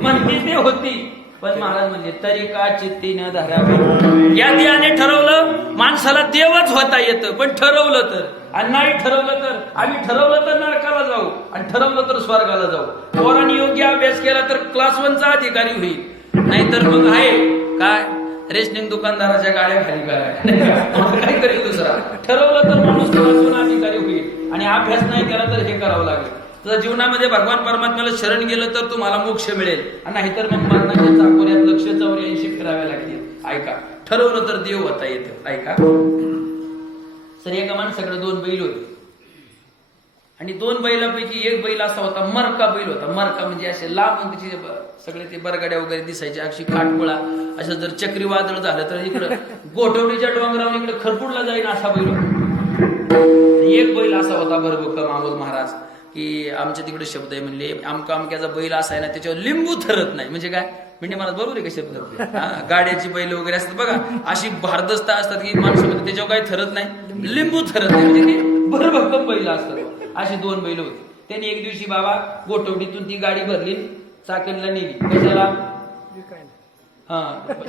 म्हणते ते होती. पण महाराज म्हणजे तरी का चित्ती न धरावी. या देहाने ठरवलं माणसाला देवच होता येतं, पण ठरवलं तर आणि नाही ठरवलं तर, आम्ही ठरवलं तर नरकाला जाऊ आणि ठरवलं तर स्वर्गाला जाऊ. पोरांनी योग्य अभ्यास केला तर क्लास 1चा अधिकारी होईल, नाहीतर मग आहे काय रेशनिंग दुकानदाराच्या गाड्या खाली करायला काय करेल दुसरा. ठरवलं तर माणूस क्लास 1 अधिकारी होईल आणि अभ्यास नाही केला तर हे करावं लागेल. तर जीवनामध्ये भगवान परमात्म्याला शरण गेलं तर तुम्हाला मोक्ष मिळेल, नाहीतर मग मरणाच्या चाकोऱ्यात 184 फिराव्या लागतील. ऐका, ठरवलं तर देव होता येतं. ऐका सर, एका माणसाकडे 2 बैल होते आणि 2 बैलापैकी एक बैल असा होता, मरका बैल होता. मरका म्हणजे असे लांब त्याचे सगळे ते बरगाड्या वगैरे दिसायचे, अशी काटपुळा. असं जर चक्रीवादळ झालं तर इकडं गोठवडीच्या डोंगरावर इकडे खरपूडला जाईल असा बैल होता. एक बैल असा होता भरभक्कम अमोल महाराज, की आमच्या तिकडे शब्द आहे म्हणले, अमक्याचा बैल असा आहे ना त्याच्यावर लिंबू थरत नाही. म्हणजे काय म्हणजे मला बरोबर आहे का शब्द? गाड्याची बैल वगैरे असतात बघा, अशी भारदस्त असतात की माणसामध्ये त्याच्यावर काही थरत नाही, लिंबू थरत नाही. म्हणजे ते भरभक्कम बैल असतात. अशी 2 बैल होती. त्यांनी एक दिवशी बाबा गोठवडीतून ती गाडी भरली, चाकणला नेली. कशाला?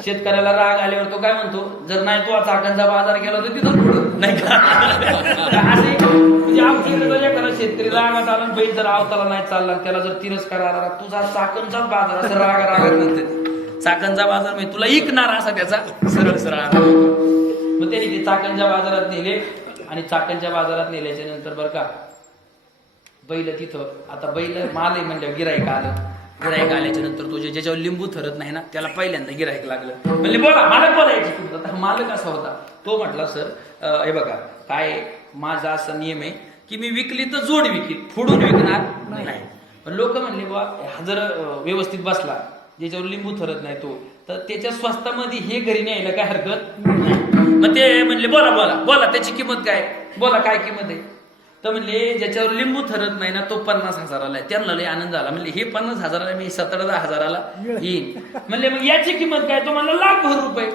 शेतकऱ्याला राग आल्यावर तो काय म्हणतो, जर नाही तो चाकणचा बाजार केला तर तिथं पुढं नाही का असे. म्हणजे आमच्या शेतकरी रागात आला, बैल जर आवताला नाही चालला, त्याला जर तिरस्कार आला, तुझा चाकणचाच बाजार, असं रागात नंतर चाकणचा बाजार म्हणजे तुला ऐकणार असा त्याचा सरळ सरळ. मग त्यांनी ते चाकणच्या बाजारात नेले आणि चाकणच्या बाजारात नेल्याच्या नंतर बरं का बैल तिथं, आता बैल माल आहे म्हणल्यावर गिराईक आलं. गिराईक आल्याच्या नंतर तो ज्याच्यावर लिंबू थरत नाही ना त्याला पहिल्यांदा गिराईक लागलं. म्हणजे बोला मालक बोलायची. आता मालक असा होता, तो म्हटला सर हे बघा काय माझा असा नियम आहे की मी विकली तर जोड विकील, फोडून विकणार नाही. पण लोक म्हणले बा जर व्यवस्थित बसला ज्याच्यावर लिंबू थरत नाही तो, तर त्याच्या स्वस्तामध्ये हे घरी न्यायला काय हरकत नाही. मग ते म्हणले बोला बोला बोला त्याची किंमत काय, बोला काय किंमत आहे. तर म्हणले ज्याच्यावर लिंबू थरत नाही ना तो 50,000ला आहे. त्यांना लय आनंद झाला. म्हणले हे 50,000ला मी 17,000ला येईन. म्हणले मग याची किंमत काय? तो म्हणला लाखभर रुपये.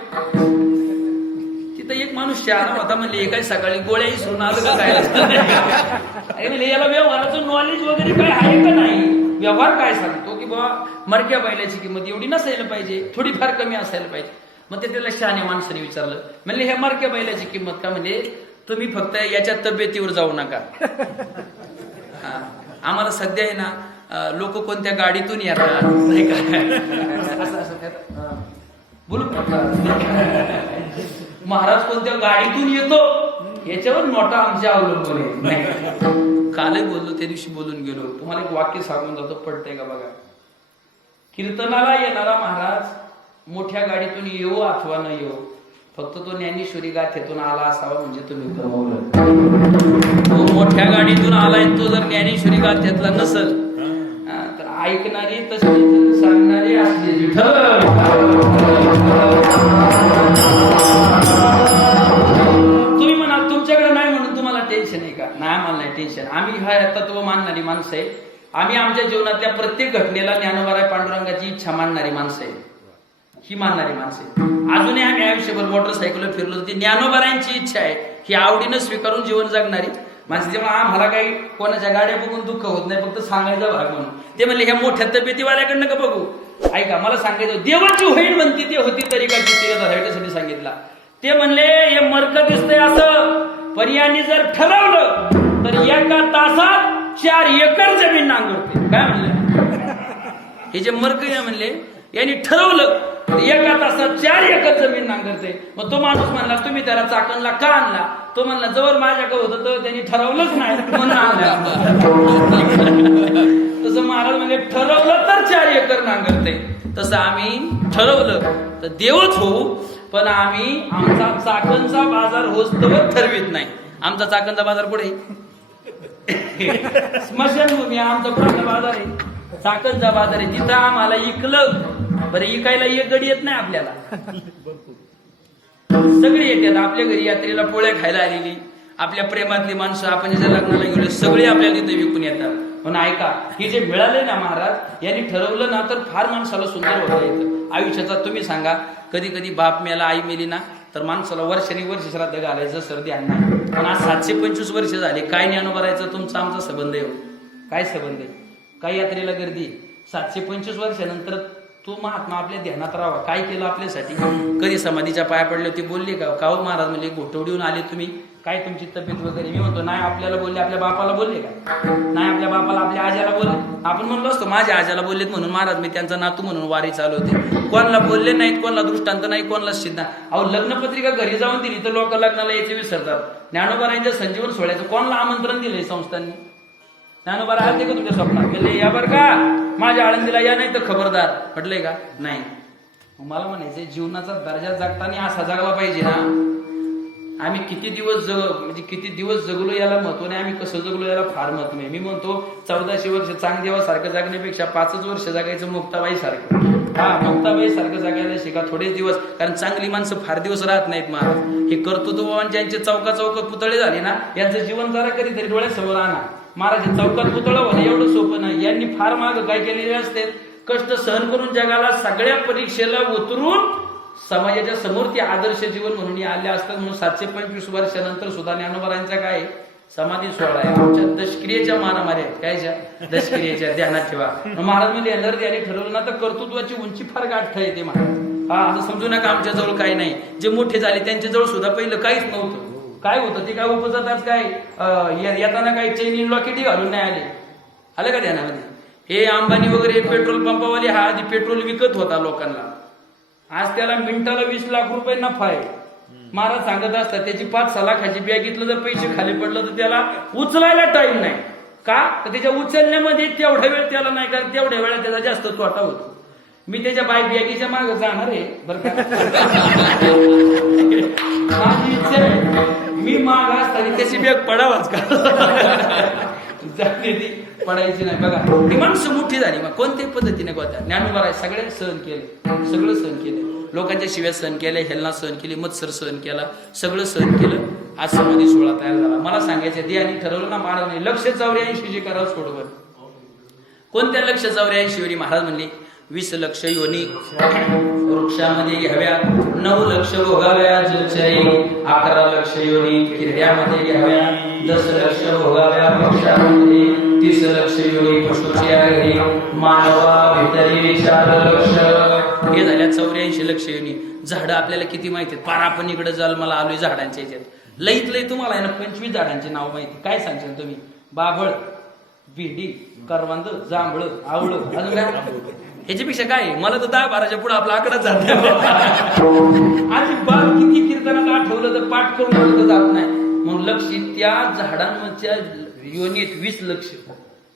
तिथं एक माणूस शहाणा होता, म्हणले हे काय सकाळी गोळ्याही सोडून आलं का काय म्हणले याला व्यवहाराचं नॉलेज वगैरे काय आहे का नाही. व्यवहार काय सांगतो की बाबा मरक्या बैलाची किंमत एवढी नसायला पाहिजे, थोडीफार कमी असायला पाहिजे. मग ते त्याला शहाण्या माणसाने विचारलं, म्हणले ह्या मारक्या बैलाची किंमत का? म्हणजे तुम्ही फक्त याच्या तब्येतीवर जाऊ नका. आम्हाला सध्या आहे ना लोक कोणत्या गाडीतून येतात नाही का असं बोलू महाराज कोणत्या गाडीतून येतो याच्यावर मोठा आमच्या अवलंबून आहे. नाही कालही बोललो, त्या दिवशी बोलून गेलो. तुम्हाला एक वाक्य सांगून जातो, पडतंय का बघा. कीर्तनाला येणारा महाराज मोठ्या गाडीतून येऊ अथवा न येऊ, फक्त तो ज्ञानेश्वरी गाथेतून आला असावा म्हणजे तुम्ही कमवलं. तो मोठ्या गाडीतून आलाय, तो जर ज्ञानेश्वरी गाथेतला नसल तर ऐकणारी तशी सांगणारी असली तुम्ही म्हणाल तुमच्याकडे नाही म्हणून तुम्हाला टेन्शन आहे का? नाही, आम्हाला नाही टेन्शन. आम्ही हा तत्व मानणारी माणसं आहे. आम्ही आमच्या जीवनातल्या प्रत्येक घटनेला ज्ञानोबाराय पांडुरंगाची इच्छा मानणारी माणसं आहे. ही मानणारी माणसं आहे. अजूनही आम्ही आयुष्यभर मोटरसायकल फिरलो, ती ज्ञानोबारायांची इच्छा आहे ही आवडीनं स्वीकारून जीवन जगणारी माणसं. जेव्हा आम्हाला काही कोणाच्या गाड्या बघून दुःख होत नाही, फक्त सांगायचा भाग म्हणून. ते म्हणले ह्या मोठ्या तब्येतीवाल्याकडनं का बघू? ऐका, मला सांगायचं देवाची होईल म्हणती ती होती तरी का त्यासाठी सांगितला. ते म्हणले हे मर्क दिसतंय असं, पण यांनी जर ठरवलं तर एका तासात 4 एकर जमीन नांगरते. काय म्हणले हे जे मर्क म्हणले, यांनी ठरवलं एका तासात 4 एकर जमीन नांगरते. मग तो माणूस म्हणला तुम्ही त्याला चाकणला का आणला? तो म्हणला जवळ माझ्याकडे होतं तर त्यांनी ठरवलंच नाही म्हणून आणलं. तसं महाराज म्हणजे ठरवलं तर 4 एकर नांगरते. तसं आम्ही ठरवलं तर देवच होऊ, पण आम्ही आमचा चाकणचा बाजार होस्तवर ठरवित नाही. आमचा चाकणचा बाजार कुठे? स्मशानभूमी आमचा कुठला बाजार आहे? चाकणचा बाजार आहे. तिथं आम्हाला इकलं बरं, इकायला एक गडी येत नाही आपल्याला, सगळे येतात. आपल्या घरी यात्रेला पोळ्या खायला आलेली आपल्या प्रेमातली माणसं, आपण ज्या लग्नाला गेलो सगळे आपल्याला तिथे विकून येतात. पण ऐका, हे जे मिळाले ना महाराज यांनी ठरवलं ना तर फार माणसाला सुंदर होता येतं आयुष्याचा. तुम्ही सांगा, कधी कधी बाप मेला आई मेली ना तर माणसाला वर्षांनी वर्ष श्राद्ध घालायचं, सर्दी आणणार. पण आज 725 वर्ष झाले, काय ज्ञानोबा राहायचं तुमचा आमचा संबंध आहे? काय संबंध आहे? काय यात्रेला गर्दी? 725 वर्षानंतर तो महात्मा आपल्या ध्यानात राहावा. काय केलं आपल्यासाठी? कधी समाधीच्या पाया पडले होते, बोलले का? काहून महाराज म्हणले घोटवडीहून आले तुम्ही, काय तुमची तब्येत वगैरे? मी म्हणतो नाही, आपल्याला बोलले, आपल्या बापाला बोलले का? नाही, आपल्या बापाला आपल्या आज्याला बोलले. आपण म्हणलो असतो माझ्या आज्याला बोललेत म्हणून महाराज मी त्यांचा नातू म्हणून वारी चालू होते. कोणाला बोलले नाहीत, कोणाला दृष्टांत नाही, कोणाला सिद्ध. अहो लग्नपत्रिका घरी जाऊन दिली तर लोक लग्नाला यायचे विसरतात. ज्ञानोबारायांच्या संजीवन सोहळ्याचं कोणाला आमंत्रण दिलंय संस्थांनी? ज्ञानोबा आले का तुमच्या स्वप्नात? गेले या बरं का, माझ्या आळंदीला या नाही तर खबरदार. म्हटलंय का? नाही. मला म्हणायचंय जीवनाचा दर्जा जगताना असा जगला पाहिजे ना. आम्ही किती दिवस जगलो याला महत्व नाही, आम्ही कसं जगलो याला फार महत्व आहे. मी म्हणतो 1400 वर्ष चांगदेवासारखं जगण्यापेक्षा 5च वर्ष जगायचं मुक्ताबाई सारखं. हा, मुक्ताबाई सारखं जगायला शिका थोडेच दिवस, कारण चांगली माणसं फार दिवस राहत नाहीत. महाराज हे कर्तृत्ववान ज्यांचे चौकात पुतळे झाले ना, यांचं जीवन जरा कधीतरी डोळ्यासमोर आणा. महाराज चौकात पुतळं होणं एवढं सोपं नाही. यांनी फार माग काय केलेले असते, कष्ट सहन करून जगाला सगळ्या परीक्षेला उतरून समाजाच्या समोर ते आदर्श जीवन म्हणून आले असतात. म्हणून 725 वर्षानंतर सुद्धा ज्ञानोबारायांचा काय समाधी सोहळा आहे. आमच्या दशक्रियेच्या मारामारी आहेत. कायच्या? दशक्रियेच्या. ध्यानात ठेवा. महाराज म्हणजे येणार त्याने ठरवलं ना तर कर्तृत्वाची उंची फार गाठता येते महाराज. हा, असं समजू नका आमच्या जवळ काही नाही. जे मोठे झाले त्यांच्या जवळ सुद्धा पहिलं काहीच नव्हतं. काय होतं ते काय उपजातात काय येताना काही चैनी लॉकेटी घालून नाही आलं का ध्यानामध्ये? हे अंबानी वगैरे पेट्रोल पंपावाले हा आधी पेट्रोल विकत होता लोकांना, आज त्याला मिनिटाला 20 लाख रुपये नफा आहे. महाराज सांगत असतात त्याची 5-6 लाखाची बॅगीतलं जर पैसे खाली पडलं तर त्याला उचलायला टाइम नाही. का? तर त्याच्या उचलण्यामध्ये तेवढा वेळ त्याला नाही, कारण तेवढ्या वेळा त्याचा जास्त तोटा होतो. मी त्याच्या बॅगीच्या मागे जाणार आहे बरं का. माझी इच्छा आहे मी माग असताना त्याची बॅग पडावाच का जाते ती पडायची नाही. बघा ती माणसं मोठी झाली मग कोणत्याही पद्धतीने होत्या. ज्ञानोबा सगळे सहन केले, सगळं सहन केलं. लोकांच्या शिव्या सहन केल्या, हेलना सहन केली, मत्सर सहन केला, सगळं सहन केलं. आज समाधी सोहळा तयार झाला. मला सांगायचं देवानी ठरवलं ना महाराज 184 जे करावं सोडवर. कोणत्या 184 महाराज म्हणले 20 लक्ष योनी वृक्षामध्ये घ्याव्या, 9 लक्ष भोगाव्या जलचरी, 11 लक्ष योनी किरड्यामध्ये घ्याव्या, 10 लक्ष भोगाव्या पक्षामध्ये, 30 लक्ष योनी पशुच्या घरी, मानवा भितरी 4 लक्ष हे झाल्या 84 लक्ष योनी. झाडं आपल्याला किती माहिती आहेत? पार आपण इकडे जाल मला आलोय झाडांच्या याच्यात. लईत लई तुम्हाला आहे ना 25 झाडांचे नाव माहिती. काय सांगशाल तुम्ही? बाभळ, भेंडी, करवंद, जांभळ, आवळ, अजून काय? ह्याच्यापेक्षा काय? मला तर 10-12च्या पुढे आपला आकडाच जात आणि बाल किती कीर्तनात आठवलं तर पाठ करून आलं तर जात नाही. म्हणून लक्ष त्या झाडांच्या योनीत 20 लक्ष.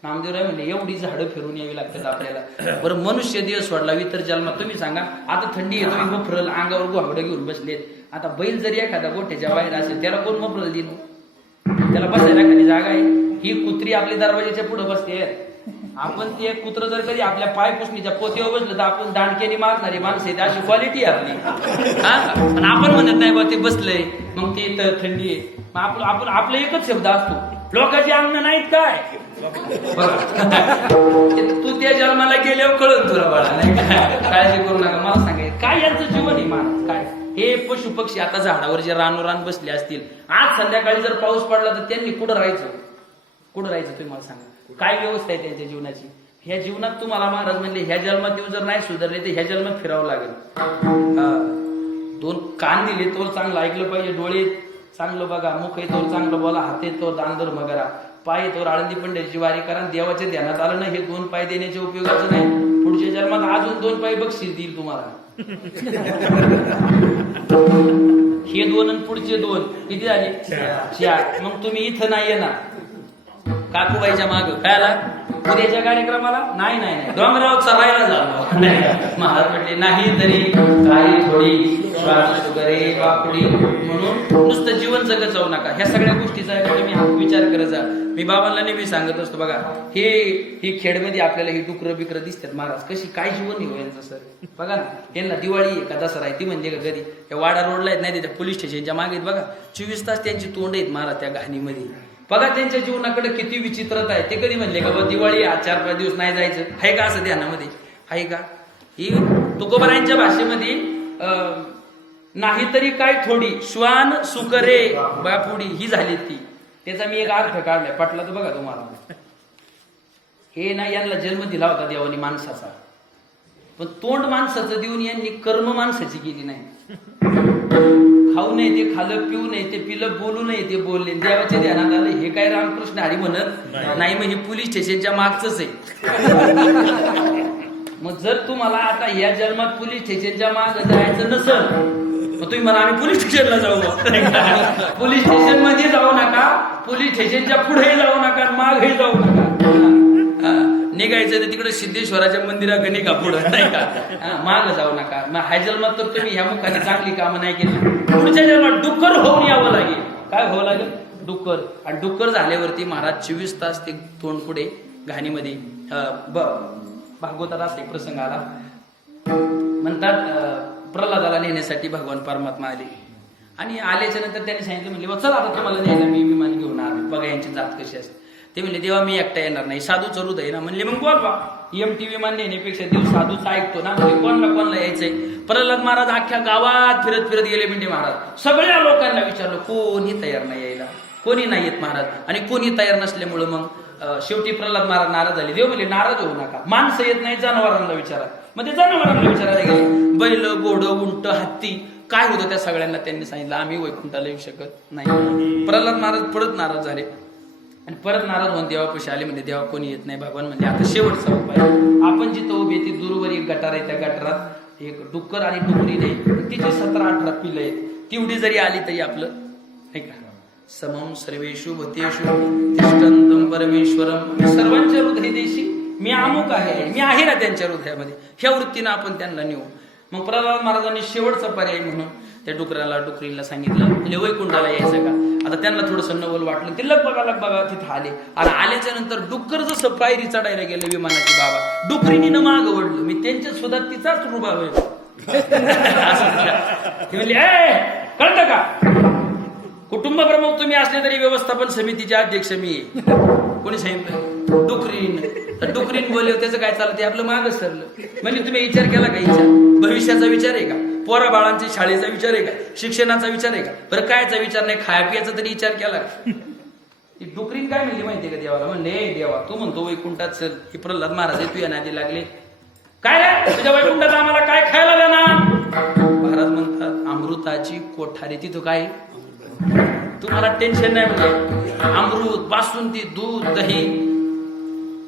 नामदेवराय म्हणले एवढी झाडं फिरून यावी लागतात आपल्याला. बरं मनुष्य देह सोडला इतर जन्मात तुम्ही सांगा. आता थंडी येतो मी मफरल अंगावर गोंगडं घेऊन बसलेत. आता बैल जरी एखादा गोठ्याच्या बाहेर असेल त्याला कोण मफरल देईन? त्याला बसायला एखादी जागा आहे. ही कुत्री आपल्या दरवाजाच्या पुढे बसते. आपण ते कुत्र जर कधी आपल्या पाय पुसणीच्या पोत्यावर बसलं तर आपण दांडक्याने मारणारी माणसं आहेत. अशी क्वालिटी आहे आपली. पण आपण म्हणत नाही बा ते बसलंय मग ते थंडी आहे. मग आपण आपला एकच शब्द असतो, लोकांची अंगण नाहीत काय? तू त्या जन्माला गेल्यावर कळत तुला बाळा, नाही काळजी करू नका. मला सांगायचं काय यांचं जीवन आहे महाराज? काय हे पशु पक्षी आता झाडावर जे रानोरान बसले असतील, आज संध्याकाळी जर पाऊस पडला तर त्यांनी कुठं राहायचं? कुठं राहायचं तुम्ही मला सांगा? काय व्यवस्था आहे त्यांच्या जीवनाची? ह्या जीवनात तुम्हाला महाराज म्हणले ह्या जन्मात येऊन जर नाही सुधारले तर ह्या जन्मात फिरावं लागेल. 2 कान दिले तर चांगलं ऐकलं पाहिजे, डोळे चांगलं बघा, मुख आहे तोवर चांगलं बोला, हात आहे तोवर दान धर्म करा, पाय आहे तोवर आळंदी पंढरीची वारी करा. देवाच्या ध्यानात आलं ना हे 2 पाय देण्याचे उपयोगाचं नाही. पुढच्या जन्मात अजून 2 पाय बक्षीस देईल तुम्हाला. हे 2 आणि पुढचे 2 किती झाले? 4. मग तुम्ही इथं नाही येणार काकूबाईच्या माग. काय आला? उद्याच्या कार्यक्रमाला? नाही नाही नाही डोंगरावर चरायला झालो. महाराज म्हटले नाही तरी काही थोडी श्वास वगैरे बापडी म्हणून नुसतं जीवन जगत जाऊ नका. ह्या सगळ्या गोष्टीचा तुम्ही विचार करत जा. मी बाबांना नेहमी सांगत असतो बघा हे खेडमध्ये आपल्याला ही डुकरं बिकरं दिसतात. महाराज कशी काय जीवन आहे यांचं सर बघा ना. यांना दिवाळी आहे का दसरा आहे ती म्हणजे का कधी या वाडा रोडला आहेत नाही त्याच्या पोलीस स्टेशनच्या मागे बघा 24 तास त्यांची तोंड आहेत महाराज त्या घाणीमध्ये. बघा त्यांच्या जीवनाकडे किती विचित्रता आहे. ते कधी म्हणले का बा दिवाळी 4-5 दिवस नाही जायचं आहे का? असं ध्यानामध्ये आहे का? ही तुकोबारायांच्या भाषेमध्ये नाही तरी काय थोडी श्वान सुकरे बापुडी ही झाली ती. त्याचा मी एक अर्थ काढलाय पटला तर बघा तुम्हाला. हे ना यांना जन्म दिला होता देवानी माणसाचा, पण तोंड माणसाचं देऊन यांनी कर्म माणसाची केली नाही. खाऊ नये ते खाल्लं, पिऊ नये ते पिलं, बोलू नये ते बोलले. देवाच्या ध्यानात आलं हे काय रामकृष्ण हरी म्हणत नाही. मग हे पोलीस स्टेशनच्या मागच आहे. मग जर तुम्हाला आता या जन्मात पोलीस स्टेशनच्या माग जायचं नसल मग तुम्ही म्हणा आम्ही पोलीस स्टेशनला जाऊ. पोलीस स्टेशन मध्ये जाऊ नका, पोलीस स्टेशनच्या पुढे जाऊ नका, मागे जाऊ नका. निघायचं तर तिकडे सिद्धेश्वराच्या मंदिराकडे निघा पुढं नाही का. माग जाऊ नका. मग ह्या जन्मात तर तुम्ही ह्या मुखाने चांगली कामं नाही केली, पुढच्या जन्मात डुक्कर होऊन यावं लागेल. काय व्हावं लागेल? डुक्कर. आणि डुक्कर झाल्यावरती महाराज 24 तास ते तोंड पुढे घाणीमध्ये. भागवतात असा एक प्रसंग आला. म्हणतात प्रल्हादाला नेण्यासाठी भगवान परमात्मा आले आणि आल्याच्या नंतर त्यांनी सांगितलं म्हणले चला आता तुम्हाला न्यायला मी विमान घेऊन आलो, बघा यांची जात कशी असते. ते म्हणले देवा मी एकटा येणार नाही, साधूचं हृदय ना. म्हणले मग बोल बा. एमटी विमान नेण्यापेक्षा देव साधूच ऐकतो ना. म्हणजे कोणला यायचंय? प्रल्हाद महाराज अख्ख्या गावात फिरत फिरत गेले. म्हणजे महाराज सगळ्या लोकांना विचारलं कोणी तयार नाही यायला, कोणी नाही येत महाराज. आणि कोणी तयार नसल्यामुळं मग शेवटी प्रल्हाद महाराज नाराज झाले. देव म्हणले नाराज होऊ नका, माणसं येत नाही जनावरांना विचारा. मग ते जनावरांना विचारायला गेले. बैल, घोडं, उंट, हत्ती काय होतं त्या सगळ्यांना त्यांनी सांगितलं आम्ही वैकुंठाला येऊ शकत नाही. प्रल्हाद महाराज परत नाराज झाले आणि परत नाराज होऊन देवापाशी आले. म्हणजे देवा कोणी येत नाही. भगवान म्हणजे आता शेवटचा उपाय, आपण जिथं उभे ती दूरवर एक गटार आहे, त्या गटारात एक डुक्कर आणि डुकरी नाही तिचे 17-18 पिल्लं आहेत. तेवढी जरी आली तरी आपलं नाही का. समम सर्वेषु भूतेषु तिष्ठन्तं परमेश्वरम. सर्वांच्या हृदय देशी मी अमुक आहे, मी आहे ना त्यांच्या हृदयामध्ये. ह्या वृत्तीनं आपण त्यांना नेऊ. मग प्रल्हाद महाराजांनी शेवटचा पर्याय म्हणून त्या डुकरीला सांगितलं म्हणजे वैकुंठाला यायचं का. आता त्यांना थोडंसं नवल वाटलं, ते लगबगा तिथं आले. आणि आल्याच्या नंतर डुक्कर जसं पायरी चढायला गेलं विमानाची बाबा डुकरीनं माग ओढलं. मी त्यांच्या सुद्धा तिचाच रुबाब आहे. ते म्हणले कळतं का कुटुंब प्रमुख तुम्ही असले तरी व्यवस्थापन समितीचे अध्यक्ष मी आहे. कोणी सांगितलं? डुकरीन बोलले. त्याचं काय चाललं? ते आपलं मागच सरलं. म्हणजे तुम्ही विचार केला का? विचार भविष्याचा विचार आहे का? पोरा बाळांच्या शाळेचा विचार आहे का? शिक्षणाचा विचार आहे का? बरं कायचा विचार नाही, खाया पियाचा तरी विचार केला का? ती डुकरीन काय म्हणली माहितीये का देवाला? म्हणले देवा तू म्हणतो वैकुंठात चल, हे प्रल्हाद महाराज तू या नादी लागले काय रे तुझ्या वैकुंठात आम्हाला काय खायला देणार? महाराज म्हणतात अमृताची कोठारी. तिथं काय तुम्हाला टेन्शन नाही म्हणजे अमृत बासुंदी दूध दही.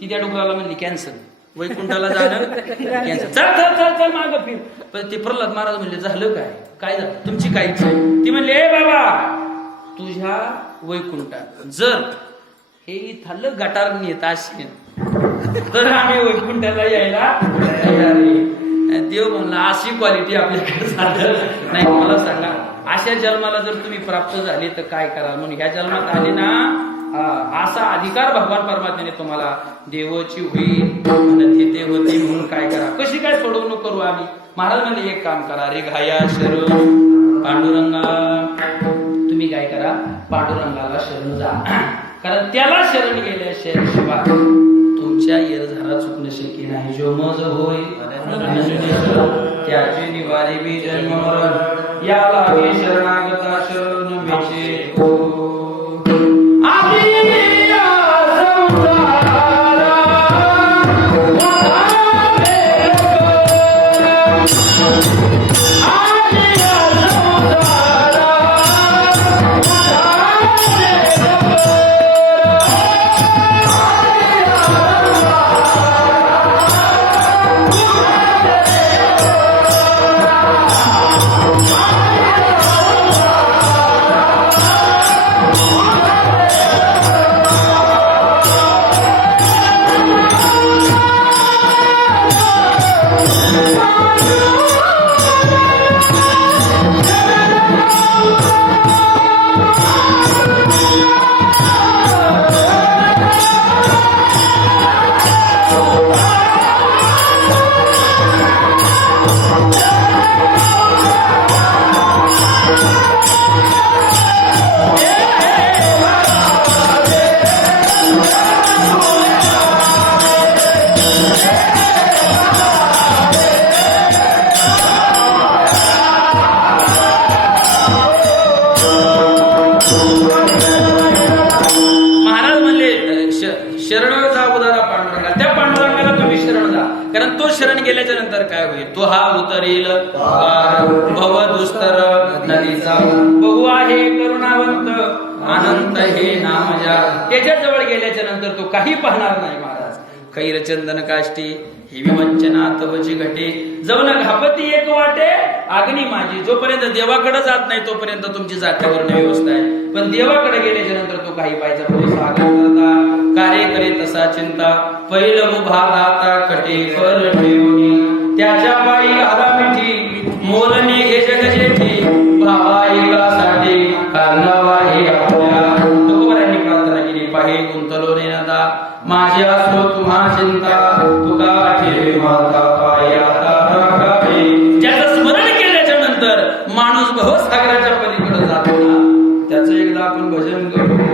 ती त्या डोक्याला म्हणली कॅन्सर. वैकुंठाला जाणं कॅन्सर. चल चल चल चल मागं फिर. पण ते प्रल्हाद महाराज म्हणले झालं काय? काय झालं? तुमची काय इच्छा आहे? ती म्हणली ए बाबा तुझ्या वैकुंठात जर हे इथलं गटार नेत असेल तर आम्ही वैकुंठाला यायला तयार आहे. देव म्हणला अशी क्वालिटी आपल्याकडे साधर नाही. मला सांगा अशा जन्माला जर तुम्ही प्राप्त झाले तर काय करा? म्हणून ह्या जन्मात आले ना असा अधिकार भगवान परमात्म्याने तुम्हाला देवची होईल म्हणत ते होती म्हणून काय करा? कशी काय सोडवणूक करू आम्ही? महाराज म्हणजे एक काम करा रे घाया शरण पांडुरंगा. तुम्ही काय करा पांडुरंगाला शरण जा. कारण त्याला शरण गेल्याशिवाय तुमच्या येरझारा चुकणं शक्य नाही. जो मज होय त्याचे निवारी बी जन्म मरण याला शरणागता शरण मेचे शरण गेल्याच्या नंतर काय होईल? तो हा उतरेल भव दुस्तर नदीचा बहु आहे करुणावंत अनंत हे नामजा. त्याच्या जवळ गेल्याच्या नंतर तो काही पाहणार नाही. महाराज खैर चंदन काष्टी हिवी वंचना तवची घटे जवळ घापती एक वाटे अग्नी माझी. जोपर्यंत देवाकडे जात नाही तोपर्यंत तुमची जात्यावर व्यवस्था आहे. पण देवाकडे गेल्याच्या नंतर तो काही पाहिजे करता कार्य करे तसा चिंता पहिल उभा राहता कटे फल ठेवणी त्याच्या पायी घाला मिठी मोलने घे जगजेठी भावा एकासाठी कारणावा हे आपल्या. तुकोबारांनी प्रार्थना केली पाहे गुंतलो रे नदा माझी असो तुम्हा चिंता तुका ठेवे माता पायी आता राखावे. ज्याचं स्मरण केल्याच्या नंतर माणूस भवसागराच्या पलीकडे जातो ना त्याचं एकदा आपण भजन करू.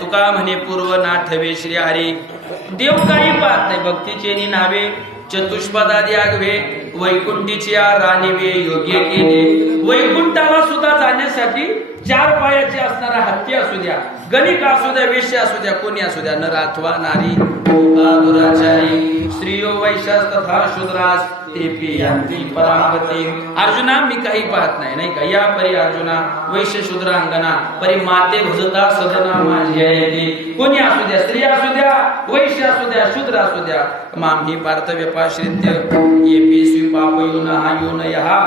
तुका म्हणे पूर्व नाठवे श्री हरी. देव काही पाहत नाही. भक्तीचे नावे चतुष्पदादी आगवे वैकुंठीची राणीवे योग्य केले. वैकुंठाला सुद्धा जाण्यास जाण्यासाठी 4 पायाची असणारा हत्ती असू द्या, गणिक असू द्या, वेश्या असू द्या, कोणी असू द्या, नर अथवा नारी, दुराचारी, स्त्रियो वैश्यास तथा शूद्रास ते पियांती परागती. अर्जुना मी काही पाहत नाही, नाही का? या परी अर्जुना वैश्य शूद्र अंगना परी माते भजता सदना माझी आहे. कोणी असू द्या, स्त्री असू द्या, वैश्य असू द्या, शूद्र असू द्या, माम ही पार्थव्यपाश्रित्य ये पी स्वीपापयो न यहा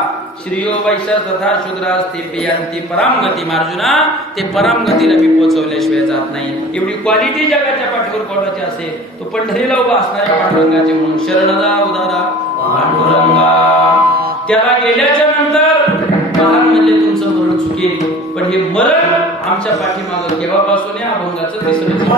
श्रियो वैश्य तथा शूद्रास ते पियांती परामगती. अर्जुना ते परामगतीला मी पोहोचवल्याशिवाय जात नाही. एवढी क्वालिटी जगाच्या पाठीवर कोणाची असेल तो पंढरीला उभा असणाऱ्या पांडुरंगाचे म्हणून शरणदा उदारा पांडुरंगा. त्याला गेल्याच्या नंतर महाराज म्हणले तुमचं मरण चुकेल, पण हे मरण आमच्या पाठीमागं केव्हापासून या अभंगाचं तिसरं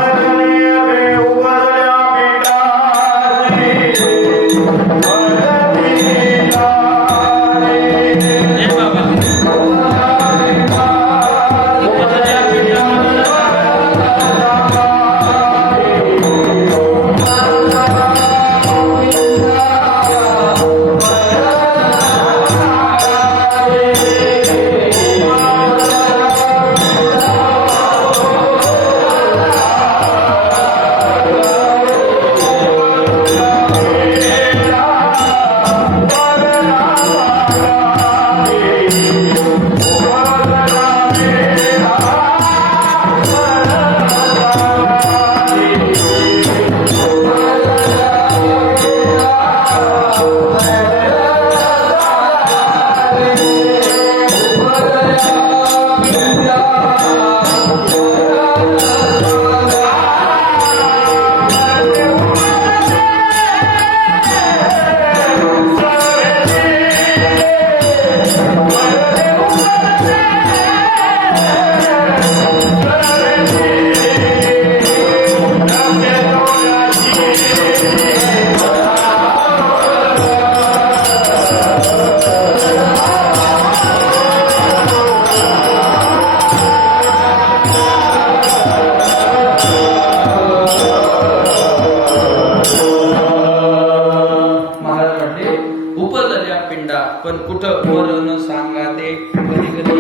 पण कुठं मरण सांगा ते. कधी कधी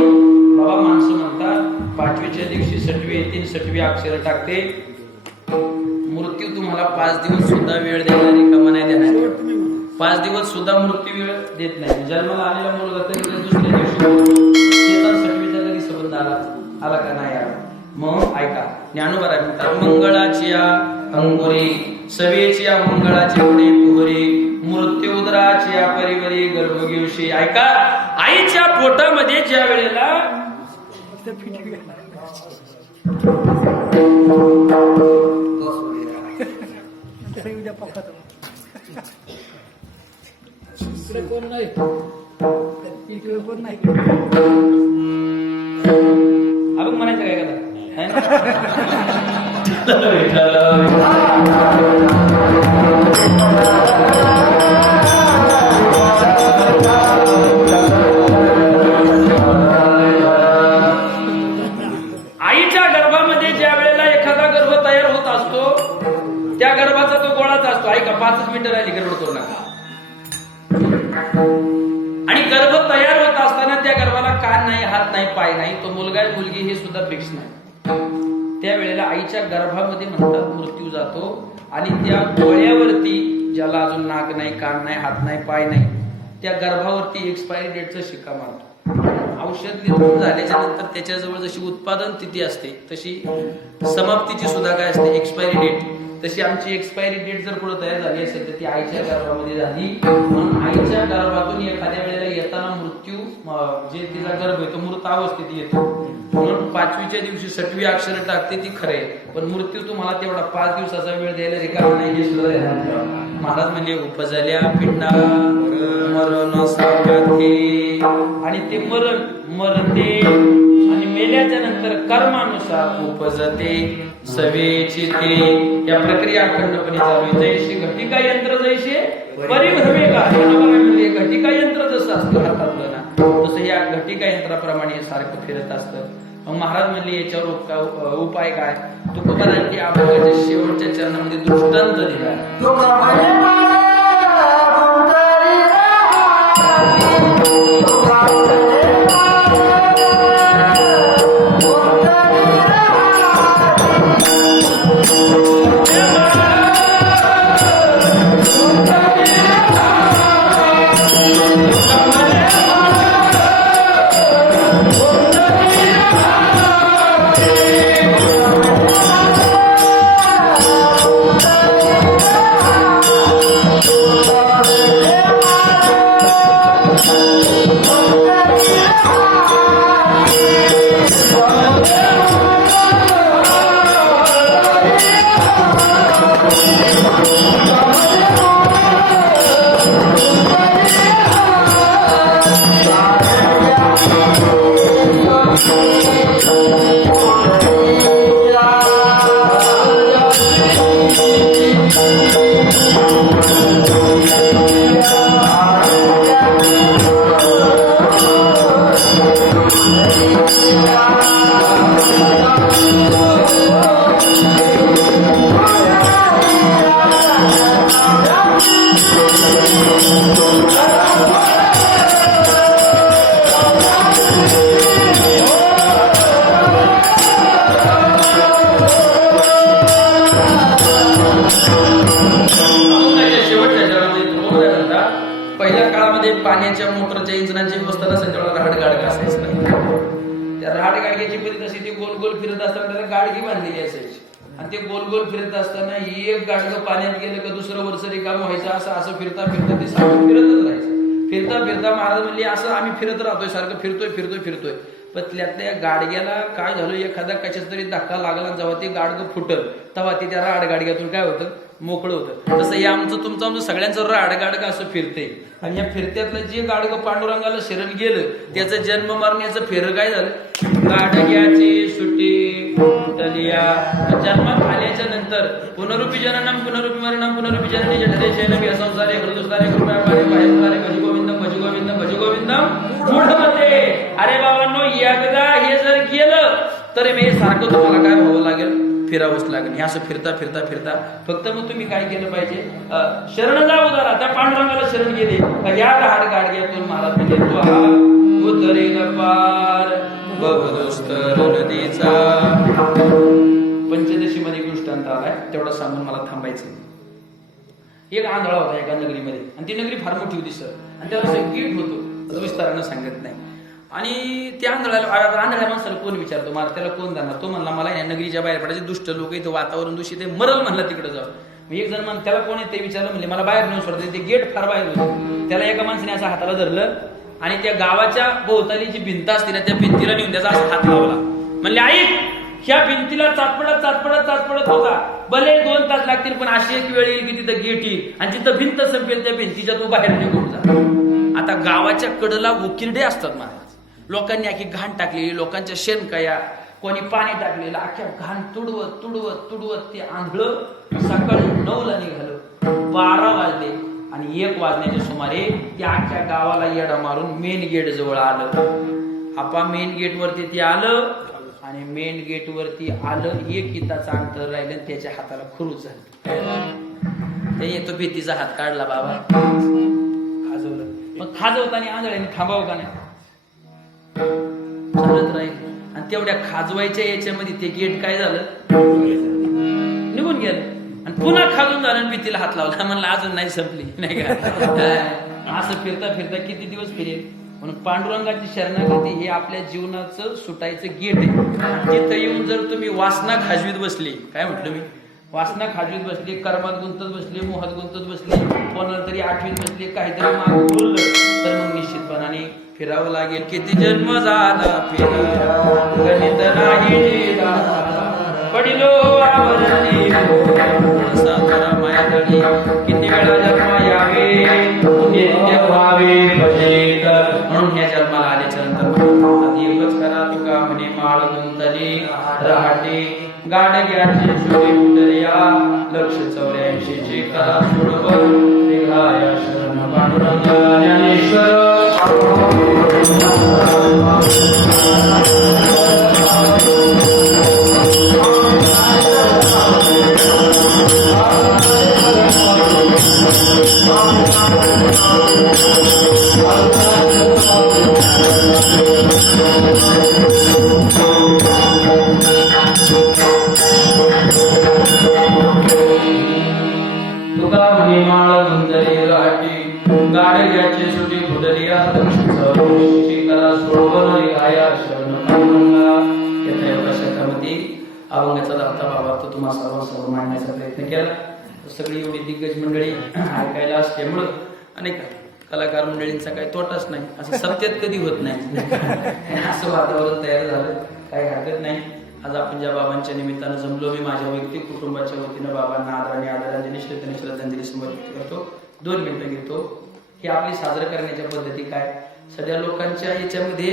बाबा माणसं म्हणतात 5वीच्या दिवशी सटवी येतील, सटवी अक्षर टाकते. मृत्यू तुम्हाला 5 दिवस सुद्धा वेळ देणारी कमा नाही देणार. 5 दिवस सुद्धा मृत्यू वेळ देत नाही. जन्माला आलेला मुलगा तरी दुसऱ्या दिवशी सटवीचा कधी संबंध आला का नाही आला. मग ऐका ज्ञानोबा म्हणतात मंगळाची अंगुरी सवेची मंगळाची पुढे पुहरी मृत्यूदराची परिवरी गर्भगिवशी. ऐका आईच्या पोटामध्ये ज्या वेळेला कोण नाही अजून म्हणायचं काय का आईच्या गर्भामध्ये ज्या वेळेला एखादा गर्भ तयार होत असतो त्या गर्भाचा तो गोळाच असतो. ऐका 5 मिनिटं राहिली गडबड करू नका. आणि गर्भ तयार होत असताना त्या गर्भाला कान नाही, हात नाही, पाय नाही, तो मुलगा मुलगी हे सुद्धा फिक्स नाही. त्यावेळेला आईच्या गर्भामध्ये म्हणतात मृत्यू जातो आणि त्या गोळ्यावरती ज्याला अजून नाक नाही, कान नाही, हात नाही, पाय नाही, त्या गर्भावरती एक्सपायरी डेटचा शिक्का मारतो. औषध निर्माण झाल्याच्या नंतर त्याच्याजवळ जशी उत्पादन तिथी असते तशी समाप्तीची सुद्धा काय असते एक्सपायरी डेट. तशी आमची एक्सपायरी डेट जर पुढे तयार झाली असेल तर ती आईच्या गर्भामध्ये झाली. म्हणून आईच्या गर्भातून एखाद्या वेळेला येताना मृत्यू जे तिचा गर्भ आहे तो मृत अवस्थेत येतो. म्हणून 5वीच्या दिवशी 6वी अक्षर टाकते ती खरे, पण मृत्यू तुम्हाला तेवढा 5 दिवसाचा वेळ द्यायला रिकामा नाही हे सुद्धा महाराज म्हणजे उपजल्या पिंडा मरण सांगते. आणि ते मरते आणि मेल्याच्या नंतर कर्मानुसार उपजते सवेची ते. या प्रक्रिया अखंडपणे चालू आहे. जैसे घटिका यंत्र जैसे परिभ्रमे का म्हणजे घटिका यंत्र जसं असतं हातातलं ना तसं या घटिका यंत्राप्रमाणे सारखं फिरत असतं. मग महाराज म्हणले याच्यावर उपाय काय. तुकोबारांनी अभंगाच्या शेवटच्या चरणामध्ये दृष्टांत दिला. पहिल्या काळामध्ये पाण्याच्या मोटरच्या इंजिनाची व्यवस्था नसेल तेवढा रहाट गाडगा असायचं नाही. त्या रहाट गाडग्याची पद्धत अशी ती गोल गोल फिरत असताना त्याला गाडगी बांधलेली असायची आणि ते गोल गोल फिरत असताना एक गाडगं पाण्यात गेलं का दुसरं वर्ष रिकाम व्हायचं. असं असं फिरता फिरता ते सारखं फिरतच राहायचं. फिरता फिरता महाराज म्हणले असं आम्ही फिरत राहतोय, सारखं फिरतोय. पण त्यातल्या गाडग्याला काय झालं, एखादा कशाच तरी धक्का लागला, जेव्हा ते गाडगं फुटल तेव्हा ते त्या राड गाडग्यातून काय होतं, मोकळं होतं. तसं हे आमचं सगळ्यांचं राड गाडगं असं फिरते. आणि या फिरत्यातलं जे गाडगं पांडुरंगाला शरण गेलं त्याचं जन्म मरण्याचं फेर काय झालं, गाडग्याची सुटी तलिया. जन्मात आल्याच्या नंतर पुनरुपी जननम पुनरुपी मरणम पुनरुपी जननी जठरे शयनम या संसारे हृदुसारे कृपया पारे बाहेर भज गोविंदम मूढमते. अरे बाबांनो, एकदा हे जर केलं तर मी सारखं तुम्हाला काय व्हावं लागेल, फिरावंच लागेल. हे असं फिरता फक्त मग तुम्ही काय केलं पाहिजे, शरण जाऊ जरा. त्या पांडुरंगाला शरण गेले या रहाड गाडग्यातून महाराज म्हणजे तो हा उतरेल पार भवदुस्तर नदीचा. पंचदशी मध्ये दृष्टांत आलाय, तेवढा सांगून मला थांबायचं. एक आंधळा होता एका नगरीमध्ये आणि ती नगरी फार मोठी होती सर, आणि त्याला असं गीट होतो, विस्तारानं सांगत नाही. आणि त्या आंधळ्या माणसाला कोण विचारतो, मला त्याला कोण जाणार. तो म्हणला मला या नगरीच्या बाहेर पडायचे, दुष्ट लोक इथं वातावरण दूषित आहे, मरल म्हणला तिकडे जाऊ. एक जण म्हण त्याला कोण आहे ते विचारलं, म्हणजे मला बाहेर नेऊन सोडते. ते गेट फार बाहेर होतं. त्याला एका माणसाने असं हाताला धरलं आणि त्या गावाच्या भोवताली जी भिंत असते ना त्या भिंतीला नेऊन त्याचा असा हात लावला. म्हणले ऐक, ह्या भिंतीला चाचपडत होता, भले 2 तास लागतील, पण अशी एक वेळ येईल की तिथं गेट येईल आणि तिथं भिंत संपेल, त्या भिंतीच्या तू बाहेर निघून जा. आता गावाच्या कडला उकिरडे असतात महाराज. लोकांनी आखी घाण टाकलेली, लोकांच्या शेणकाया, कोणी पाणी टाकलेलं, अख्ख्या घाण तुडवत ते आंधळ सकाळी 9ला निघालं. 12 वाजले आणि 1 वाजण्याच्या सुमारे त्या अख्ख्या गावाला येडा मारून मेन गेट जवळ आलं. आपा मेन गेट वरती ते आलं आणि मेन गेट वरती आलं, 1 इताचं अंतर राहिलं, त्याच्या हाताला खुरूच झालं. ते येतो भीतीचा हात काढला, बाबा खाजवलं. मग खाजवताना आंधळ्याने थांबावं का नाही, चालत राहील. आणि तेवढ्या खाजवायच्या याच्यामध्ये ते गेट काय झालं, निघून गेलं. आणि पुन्हा खाजून झालं, भीतीला हात लावला. म्हणलं अजून नाही संपली, नाही का. असं फिरता किती दिवस फिरेल. म्हणून पांडुरंगाची शरणागती हे आपल्या जीवनाचं सुटायचं गेट आहे. तिथं येऊन जर तुम्ही वासना खाजवीत बसली, काय म्हटलं मी, वासना खाजवीत बसली, कर्मात गुंतत बसली, मोहात गुंतत बसली, कोणाला तरी आठवीत बसली, काहीतरी माग बोललं तर मग निश्चितपणाने फिरावं लागेल. किती जन्म झाला गणित नाही पडिलो आवरणी मायातळी. किती वेळा जन्म यावे व्हावे भजित. म्हणून ह्या जन्माला आल्याच्या नंतर एकच करा तुका म्हणे माळ गुंतली रहाटे गाडग्याचे शोधे उतरया. लक्ष 84 करा सोडवं निघाया शरण पांडुरंग ज्ञानेश्वर. तुका म्हणे माळ गुंतली रहाटी गाडग्याचे सुटी फुटलिया. करा सोडवं निघाया शरण पांडुरंगा. येत्या एवढ्या शतकामध्ये अभंगाचा दाता बाबा तो तुम्हा सर्वांसमोर मांडण्याचा प्रयत्न केला. सगळी एवढी दिग्गज मंडळी ऐकायला असल्यामुळं अनेक कलाकार मंडळींचा काही तोटाच नाही, असं सत्यात कधी होत नाही. असं वातावरण तयार झालं, काही हरकत नाही. आज आपण ज्या बाबांच्या निमित्तानं जमलो, मी माझ्या वैयक्तिक कुटुंबाच्या वतीनं बाबांना आदरांजली श्रद्धांजली समर्पित करतो. 2 मिनिटं घेतो. ही आपली साजरं करण्याच्या पद्धती काय, सगळ्या लोकांच्या याच्यामध्ये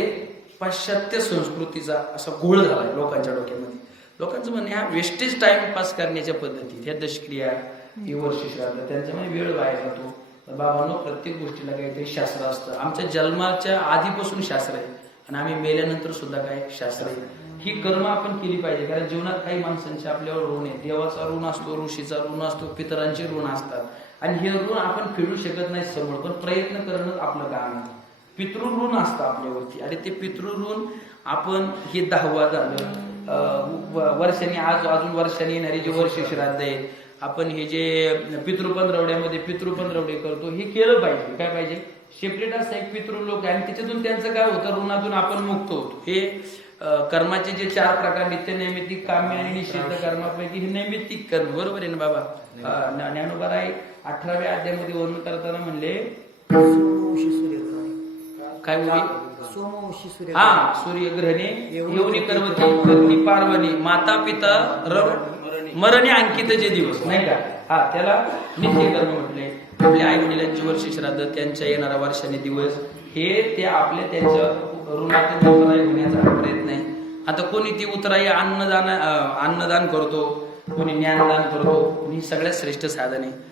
पाश्चात्य संस्कृतीचा असा घोळ झालाय लोकांच्या डोक्यामध्ये. लोकांचं म्हणणं ह्या वेस्टेज टाइमपास करण्याच्या पद्धती, ह्या दशक्रिया, ही वर्ष श्राद्ध, त्यांच्यामध्ये वेळ वाया जातो. तर बाबांनो, प्रत्येक गोष्टीला काहीतरी शास्त्र असतं. आमच्या जन्माच्या आधीपासून शास्त्र आहे आणि आम्ही मेल्यानंतर सुद्धा काय शास्त्र आहे. ही कर्म आपण केली पाहिजे, कारण जीवनात काही माणसांचे आपल्यावर ऋण आहे. देवाचा ऋण असतो, ऋषीचा ऋण असतो, पितरांचे ऋण असतात आणि हे ऋण आपण फेडू शकत नाही समोर, पण प्रयत्न करणं आपलं काम आहे. पितृऋण असतं आपल्यावरती आणि ते पितृऋण आपण हे 10वा झालं वर्षांनी, अजून वर्षांनी येणारे जे वर्ष श्राद्ध आहे, आपण हे जे पितृपंधरवड्यामध्ये पितृपंधरवडे करतो, हे केलं पाहिजे. काय पाहिजे? सेपरेट असं एक पितृलोक आहे आणि त्याच्यातून त्यांचं काय होतं, ऋणातून आपण मुक्त होतो. हे कर्माचे जे 4 प्रकार, नित्य, नैमित्तिक, काम्य आणि निषिद्ध कर्मापैकी हे नैमित्तिक कर्म. बरोबर आहे ना बाबा? ज्ञानोबा आहे 18व्या अध्यायामध्ये वर्णन करताना म्हणले काय होईल? हा, सूर्यग्रहणे येऊनी कर्मती करती पार्वणी माता पिता मरणे अंकित जे दिवस, नाही का? हा, त्याला नित्य कर्म म्हटले. आपल्या आई वडिलांचे वर्ष श्राद्ध, त्यांच्या येणारा वर्षाने दिवस, हे ते आपल्या त्यांच्या ऋणातून उतराई होण्याचा प्रयत्न आहे. आता कोणी ती उतराई अन्नदान करतो, कोणी ज्ञानदान करतो, कोणी सगळ्यात श्रेष्ठ साधन आहे